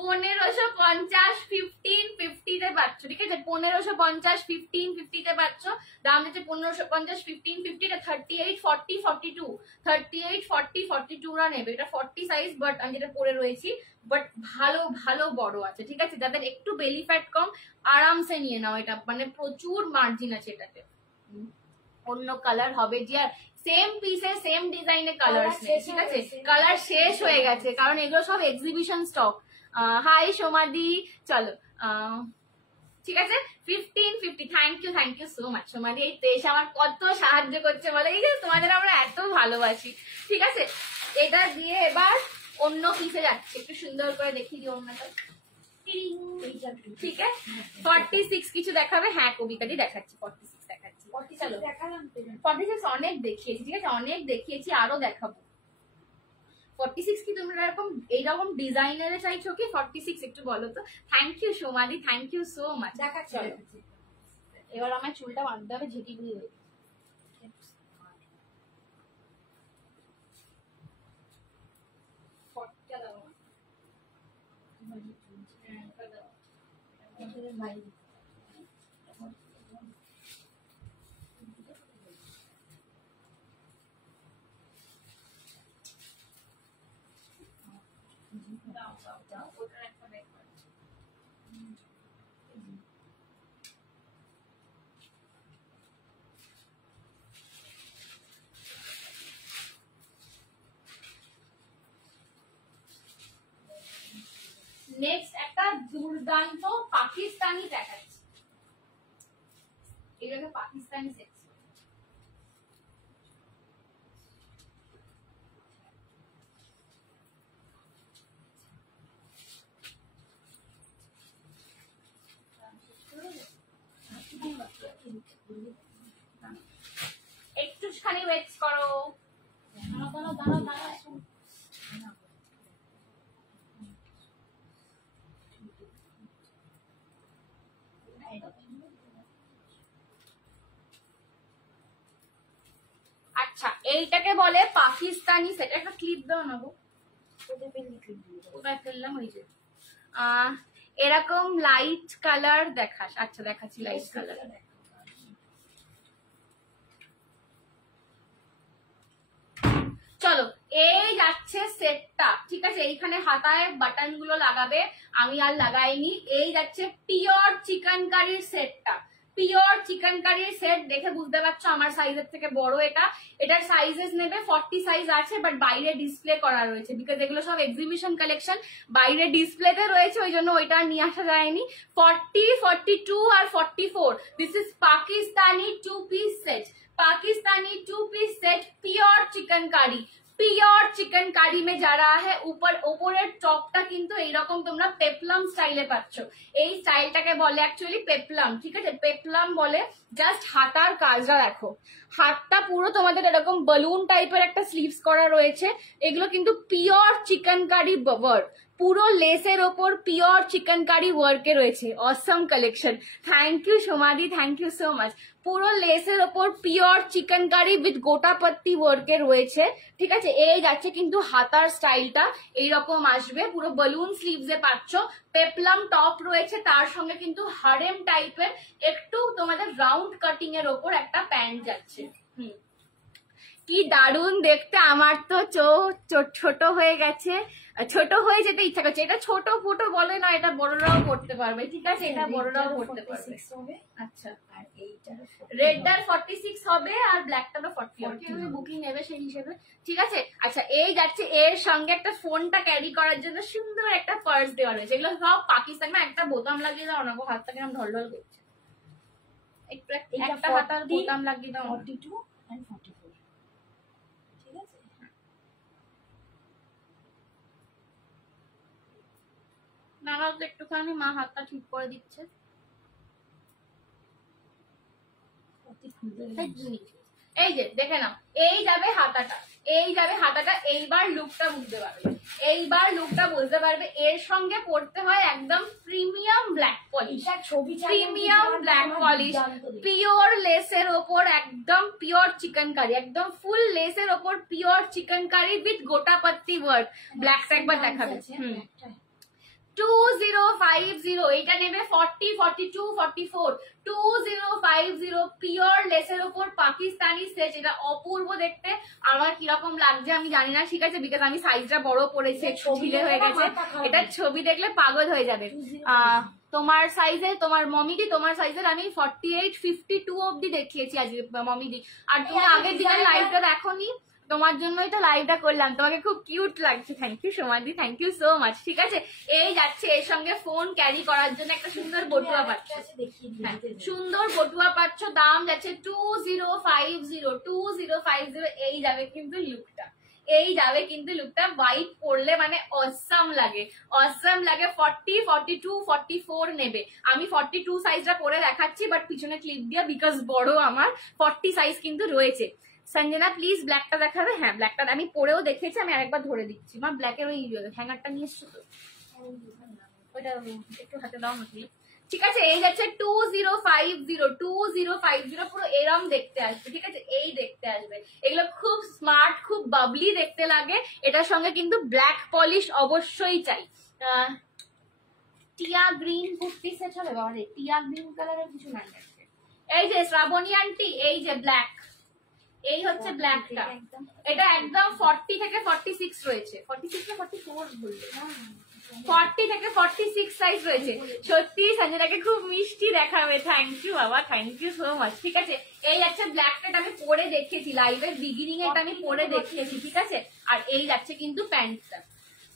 1550 1550 তে পাচ্ছ, ঠিক আছে? 1550 1550 তে পাচ্ছ। দাম হচ্ছে 1550 1550। এটা 38 40 42, 38 40 42 রা নেবে। এটা 40 সাইজ, বাট আমি যেটা পরে রয়েছি, বাট ভালো ভালো বড় আছে, ঠিক আছে? যাদের একটু বেলি ফ্যাট কম আরামসে নিয়ে নাও। এটা মানে প্রচুর মার্জিন আছে এটাতে। অন্য কালার হবে যে, আর সেম পিসে সেম ডিজাইনের কালার নেই, ঠিক আছে? কালার শেষ হয়ে গেছে, কারণ এগুলো সব এক্সিবিশন স্টক। হাই সোমাদি, চলো ঠিক আছে 1550। থ্যাংক ইউ সো মাচ সোমাদি। এই তো এসে আমার কত সাহায্য করছে বলে, এই যে তোমাদের আমরা এত ভালোবাসি, ঠিক আছে? এটা দিয়ে এবার অন্য পিসে যাচ্ছে, একটু সুন্দর করে দেখিয়ে দিই অন্যটা, ঠিক আছে? 46 কিছু দেখাবে? হ্যাঁ কবিতাটি দেখাচ্ছি, 46 দেখাচ্ছি। চলো 46 অনেক দেখিয়েছি, ঠিক আছে? অনেক দেখিয়েছি, আরো দেখাবো। 46 কি তোমরা এরকম এইরকম ডিজাইনারে চাইছো কি 46? একটু বলো তো। থ্যাংক ইউ সোমাদি, থ্যাংক ইউ সো মাচ। দেখাচ্ছি। এবার আমার চুলটা বাঁধতে হবে, ঝেঁটি বুড়ি হয়ে নেক্সট একটা দুর্দান্ত পাকিস্তানি দেখাচ্ছি। এটাকে পাকিস্তানি সেট। একটুখানি ওয়েট করো। আচ্ছা এইটাকে বলে পাকিস্তানি সেট। একটা ক্লিপ দাও না গো, কোথায় ফেললাম? ওই যে এরকম লাইট কালার দেখাস। আচ্ছা দেখাচ্ছি লাইট কালার। চলো এই যাচ্ছে সেটটা, ঠিক আছে? এইখানে হাতায় বাটন গুলো লাগাবে, আমি আর লাগাইনি। এই যাচ্ছে পিওর চিকেন কারির সেটটা, পিওর চিকেন কারির সেট। দেখে বুঝতে পারছো আমার সাইজের থেকে বড় এটা। এটার সাইজেস নেবে 40 সাইজ আছে, বাট বাইরে ডিসপ্লে করা রয়েছে বিকজ এগুলো সব এক্সিবিশন কালেকশন, বাইরে ডিসপ্লেতে রয়েছে, ওই জন্য ওইটা নিয়ে আসা যায়নি। 40, 42 আর 44, this is Pakistani 2 piece set. Pakistani 2 piece set pure chicken curry. Pure chicken curry মে যারা है উপরের টপটা কিন্তু এইরকম তোমরা পেপলাম স্টাইলে পাচ্ছ। এই স্টাইলটাকে বলে অ্যাকচুয়ালি পেপলাম, ঠিক আছে, পেপলাম বলে। জাস্ট হাতার কাজটা দেখো, হাতটা পুরো তোমাদের এরকম বালুন টাইপের একটা স্লিভস করা রয়েছে। এগুলো কিন্তু পিওর চিকেন কারি ওয়ার্ক, পুরো লেসের ওপর পিওর চিকেন কারি ওয়ার্কে রয়েছে। অসম কালেকশন, থ্যাংক ইউ সোমাদি, থ্যাংক ইউ সো মাচ। পুরো লেসের ওপর পিওর চিকেন কারি উইথ গোটা পত্তি ওয়ার্কে রয়েছে, ঠিক আছে। এই যাচ্ছে কিন্তু হাতার স্টাইলটা এইরকম আসবে, পুরো বালুন স্লিভসে পাচ্ছ। পেপলাম টপ রয়েছে, তার সঙ্গে কিন্তু হারেম টাইপের একটু তোমাদের রাউন্ড কাটিং এর ওপর একটা প্যান্ট যাচ্ছে। কি দারুণ দেখতে, আমার তো ছোট হয়ে গেছে, ছোট হয়ে যেতে ইচ্ছা করছে। এটা ছোট ফোটো বলে না, এটা বড়রাও পড়তে পারবে, ঠিক আছে, এটা বড়রাও পড়তে পারবে। আচ্ছা, আর এইটার রেডটার 46 হবে আর ব্ল্যাকটারও 40 হবে। তুমি বুকিং নেবে সেই হিসেবে, ঠিক আছে। আচ্ছা, এই যাচ্ছে এর সঙ্গে একটা ফোনটা ক্যারি করার জন্য সুন্দর একটা পার্স দেওয়া রয়েছে। এগুলো সব পাকিস্তানি, একটা বোতাম লাগিয়ে দাও না, হাতটা কিরকম ঢলঢল করছে, একটু একটা হাতার বোতাম লাগিয়ে দাও। 42 and 44, ঠিক আছে। নানা তো একটুখানি মা হাতটা ঠিক করে দিচ্ছে। এই যে দেখে নাও, এই যাবে হাতাটা, এই যাবে হাতাটা। এইবার লুকটা বুঝতে পারবে, এইবার লুকটা বুঝতে পারবে। এর সঙ্গে পড়তে হয় একদম premium black polish, premium black polish, pure লেসের ওপর একদম পিওর চিকেন কারি, একদম ফুল লেসের ওপর পিওর চিকেন কারি উইথ গোটা পাত্তি ওয়ার্ক। ব্ল্যাকটা একবার দেখাবে। 2050, এটা নেবে 40, 42, 44, 2050 পিওর লেসের ওপর পাকিস্তানি সেট। এটা অপূর্ব দেখতে, আমার কিরকম লাগছে আমি জানি না, ঠিক আছে, বিকজ আমি সাইজটা বড় পড়েছে, ঢিলে হয়ে গেছে। এটা ছবি দেখলে পাগল হয়ে যাবে। তোমার সাইজে, তোমার মমিদি, তোমার সাইজের আমি 48, 52 অব্দি দেখিয়েছি আজকে মমিদি। আর তুমি আগের দিনের লাইভটা দেখোনি, তোমার জন্যই তো লাইভটা করলাম, তোমাকে খুব কিউট লাগছে। থ্যাংক ইউ সোমাদি, থ্যাংক ইউ সো মাচ, ঠিক আছে। এই যাচ্ছে এর সঙ্গে ফোন ক্যারি করার জন্য একটা সুন্দর বটুয়া পাচ্ছ, সুন্দর বটুয়া পাচ্ছ। দাম যাচ্ছে 2050, 2050। এই যাবে কিন্তু লুকটা, এই যাবে কিন্তু লুকটা। হোয়াইট পরলে মানে অসাম লাগে, অসাম লাগে। 40, 42, 44 নেবে। আমি 42 সাইজটা পরে দেখাচ্ছি, বাট পিছনে ক্লিপ দিয়ে, বিকজ বড় আমার 40 সাইজ কিন্তু রয়েছে। সঞ্জনা প্লিজ ব্ল্যাকটা দেখাবে। হ্যাঁ, ব্ল্যাকটা আমি পরেও দেখেছি, আমি আরেকবার ধরে দিচ্ছি। মা ব্ল্যাকের ওই হ্যাঙ্গারটা নিয়ে এসছো তো, ওইটা একটু হাতে দাও নাকি, ঠিক আছে। এই যাচ্ছে 2050, 2050 পুরো এরম দেখতে আসবে, ঠিক আছে, এই দেখতে আসবে। এগুলো খুব স্মার্ট, খুব বাবলি দেখতে লাগে। এটার সঙ্গে কিন্তু ব্ল্যাক পলিশ অবশ্যই চাই। টিয়া গ্রিন কুর্তি সেট হবে, বাবা রে, টিয়া গ্রিন কালারের কিছু নাই। এই যে শ্রাবণী আন্টি, এই যে ব্ল্যাক, এই হচ্ছে ব্ল্যাকটা। এটা একদম 40 থেকে 46 রয়েছে, 46 না 44 বলবে, 40 থেকে 46 সাইজ রয়েছে। সত্যি সঞ্জনাকে খুব মিষ্টি দেখাবে। থ্যাংক ইউ বাবা, থ্যাংক ইউ সো মাচ, ঠিক আছে। এই যাচ্ছে ব্ল্যাকটা, আমি পরে দেখিয়েছি লাইভের বিগিনিং এ, আমি পরে দেখিয়েছি, ঠিক আছে। আর এই যাচ্ছে কিন্তু প্যান্টটা,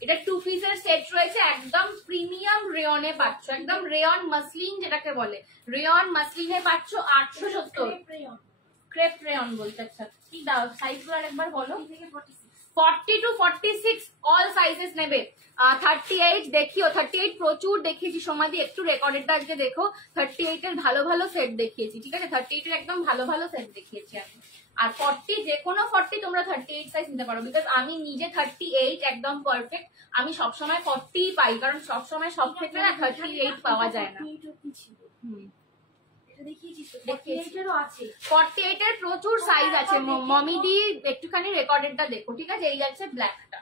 এটা 2 পিসের সেট রয়েছে, একদম প্রিমিয়াম রেয়নে পাচ্ছ, একদম রেয়ন মাসলিন যেটাকে বলে, রেয়ন মাসলিনে পাচ্ছ 870। ক্রেপ রেয়ন বলতে, আচ্ছা কি দাও সাইজগুলো আরেকবার বলো। 40 to 46 অল সাইজেস নেবে। 38 দেখিও, 38 প্রচুর দেখিয়েছি সমাধি, একটু রেকর্ডেডটা আজকে দেখো। 38 এর ভালো ভালো সেট দেখিয়েছি, ঠিক আছে, 38 এর একদম ভালো ভালো সেট দেখিয়েছি আমি। আর 40, যে কোনো 40 তোমরা 38 সাইজ নিতে পারো, বিকজ আমি নিজে 38 একদম পারফেক্ট। আমি সবসময় 40 পাই, কারণ সবসময় সব ক্ষেত্রে না 38 পাওয়া যায় না। 48 এর প্রচুর সাইজ আছে মমিদি, একটুখানি রেকর্ডেডটা দেখো, ঠিক আছে। এই যাচ্ছে ব্ল্যাকটা,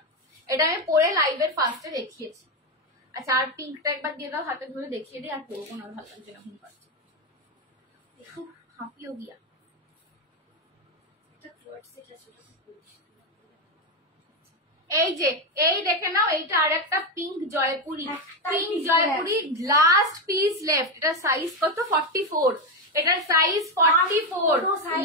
এটা আমি পরে লাইভের ফার্স্টে দেখিয়েছি। আচ্ছা, আর পিঙ্কটা একবার দিয়ে দাও, হাতে ধরে দেখিয়ে দিই। আর পরবো না, ভালো লাগছে না, এখন পাচ্ছি, দেখো হাঁপিও গিয়া। এই যে, এই দেখে নাও, এইটা আর একটা pink Jaipuri, pink Jaipuri last piece left. এটা সাইজ কত? 44। এটার সাইজ 44,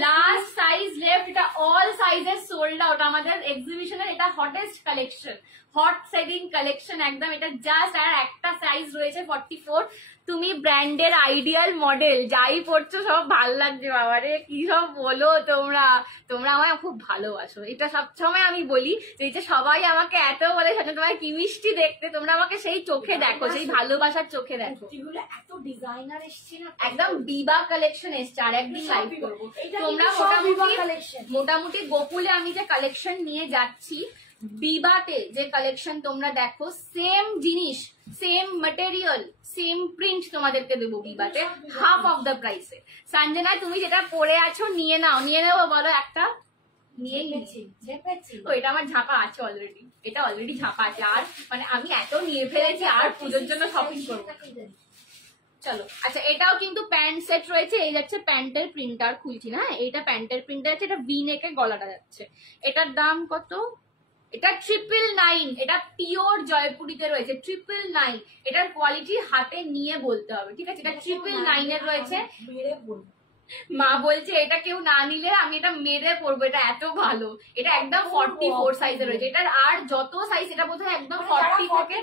লাস্ট সাইজ লেফট। এটা অল সাইজেস সোল্ড আউট আমাদের এক্সিবিশনের। এটা hottest collection, hot selling collection একদম। এটা জাস্ট আর একটা সাইজ রয়েছে 44। তুমি ব্র্যান্ডের আইডিয়াল মডেল, যাই পড়ছো সব ভাল লাগছে বাবারে, কি সব বলো তোমরা, তোমরা আমায় খুব ভালোবাসো। এটা সবসময় আমি বলি যে সবাই আমাকে এত বলে তোমার কি মিষ্টি দেখতে, তোমরা আমাকে সেই চোখে দেখো, সেই ভালোবাসার চোখে দেখো। এত ডিজাইনার এসছে না, একদম বিবা কালেকশন এসছে, আর একদিন লাইভ করবো। তোমরা মোটামুটি গোকুলে আমি যে কালেকশন নিয়ে যাচ্ছি, বিবাতে যে কালেকশন তোমরা দেখো, সেম জিনিস, সেম ম্যাটেরিয়াল, সেম প্রিন্ট তোমাদেরকে দেবো বিবাতে হাফ অফ দ্য প্রাইসে। সঞ্জনা তুমি যেটা পরে আছো নিয়ে নাও, নিয়ে নেবো বলো একটা? নিয়ে নিয়েছি। তো এটা আমার ঝাপা আছে অলরেডি, এটা অলরেডি ঝাপা আছে। আর মানে আমি এত নিয়ে ফেলেছি, আর পুজোর জন্য শপিং করবো। চলো আচ্ছা, এটাও কিন্তু প্যান্ট সেট রয়েছে। এই যাচ্ছে প্যান্টের প্রিন্টার, খুলছি না, এইটা প্যান্টের প্রিন্টার আছে। এটা ভি নেকে গলাটা যাচ্ছে। এটার দাম কত? এটা 999। এটা পিওর জয়পুরিতে রয়েছে, 999। এটার কোয়ালিটি হাতে নিয়ে বলতে হবে, ঠিক আছে? এটা 999 এর রয়েছে। মা বলছে এটা কেউ না নিলে আমি এটা মেরে পড়বো, এটা এত ভালো। এটা একদম 44 সাইজের রয়েছে। এটার আর যত সাইজ, এটা বোধহয় একদম 40 থেকে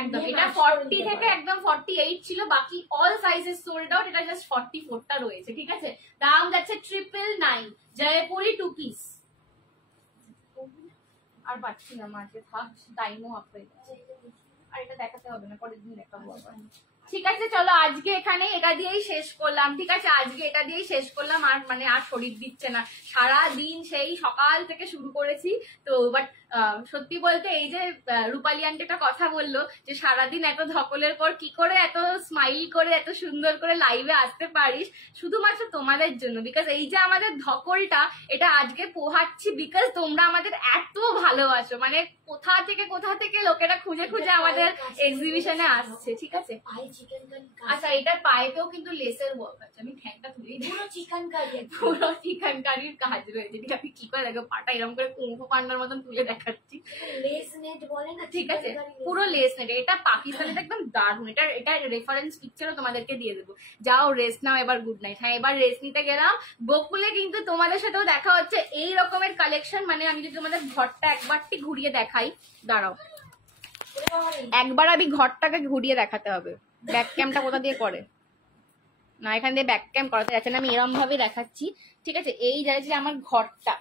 একদম, এটা 40 থেকে একদম 48 ছিল, বাকি অল সাইজেস সোল্ড আউট। এটা জাস্ট 44টা রয়েছে, ঠিক আছে? দাম যাচ্ছে 999, জয়পুরি 2 পিস। আর পাচ্ছি না মাঝে, থাক, টাইমও আপ হয়ে গেছে। আর এটা দেখাতে হবে না, পরের দিন দেখাবো আবার। ঠিক আছে চলো, আজকে এখানে এটা দিয়েই শেষ করলাম, ঠিক আছে? আজকে এটা দিয়েই শেষ করলাম। আর মানে আর শরীর দিচ্ছে না, সারা দিন সেই সকাল থেকে শুরু করেছি তো। বাট সত্যি বলতে এই যে রূপালী আন্টি একটা কথা বললো যে সারাদিন এত ধকলের পর কি করে এত স্মাইল করে এত সুন্দর করে লাইভে আসতে পারিস, শুধুমাত্র তোমাদের জন্য। বিকজ এই যে আমাদের ধকলটা, এটা আজকে পোহাচ্ছি বিকজ তোমরা আমাদের এত ভালোবাসো। মানে কোথা থেকে লোকেরা খুঁজে খুঁজে আমাদের এক্সিবিশনে আসছে, ঠিক আছে? আচ্ছা, এটার পায়েতেও কিন্তু লেসের ওয়ার্ক আছে। আমি ঠ্যাংটা তুলে পুরো চিকেন কারির কাজ রয়েছে, ঠিক আছে? কি করে দেখো পাটা এরকম করে কুম্ফু পান্ডার মতন তুলে দেখাচ্ছি, লেস নেট বলে না, ঠিক আছে? পুরো লেস নেট। এটা পাকিস্তানের একদম দারুণ। এটা রেফারেন্স পিকচারও তোমাদেরকে দিয়ে দেবো। যাও রেস্ট নাও, এবার গুড নাইট। হ্যাঁ, এবার রেস্ট নিতে গেলাম। গোকুলে কিন্তু তোমাদের সাথেও দেখা হচ্ছে এই রকমের কালেকশন। মানে আমি যদি তোমাদের ঘরটা একবারটি ঘুরিয়ে দেখাই, দাঁড়াও, একবার আমি ঘরটাকে ঘুরিয়ে দেখাতে হবে। ব্যাক ক্যামটা কোথা দিয়ে করে না, এখান দিয়ে ব্যাক ক্যাম করাতে যাচ্ছে না, আমি এরম ভাবে দেখাচ্ছি, ঠিক আছে? এই যাচ্ছে আমার ঘরটা,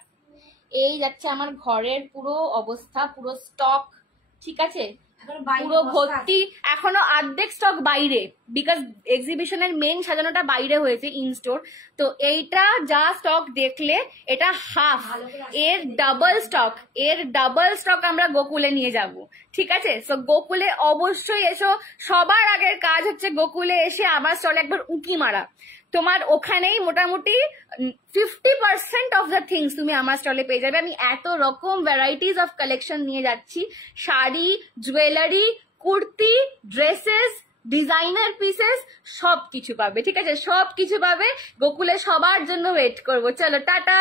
এই যাচ্ছে আমার ঘরের পুরো অবস্থা, পুরো স্টক, ঠিক আছে? পুরো ভর্তি, এখনো অর্ধেক স্টক বাইরে, বিকজ এক্সিবিশনের মেন সাজানোটা বাইরে হয়েছে ইন স্টোর। তো এইটা যা স্টক দেখলে এটা হাফ, এর ডাবল স্টক আমরা গোকুলে নিয়ে যাব, ঠিক আছে? সো গোকুলে অবশ্যই এসো। সবার আগের কাজ হচ্ছে গোকুলে এসে আমার স্টলে একবার উঁকি মারা। তোমার ওখানেই মোটামুটি 50% অফ দ্য থিংস তুমি আমার স্টলে পেয়ে যাবে। আমি এত রকম ভ্যারাইটিস অফ কালেকশন নিয়ে যাচ্ছি, sari, jewellery, kurti, dresses, designer pieces, সবকিছু পাবে, ঠিক আছে? সবকিছু পাবে। গোকুলে সবার জন্য ওয়েট করবো। চলো টাটা।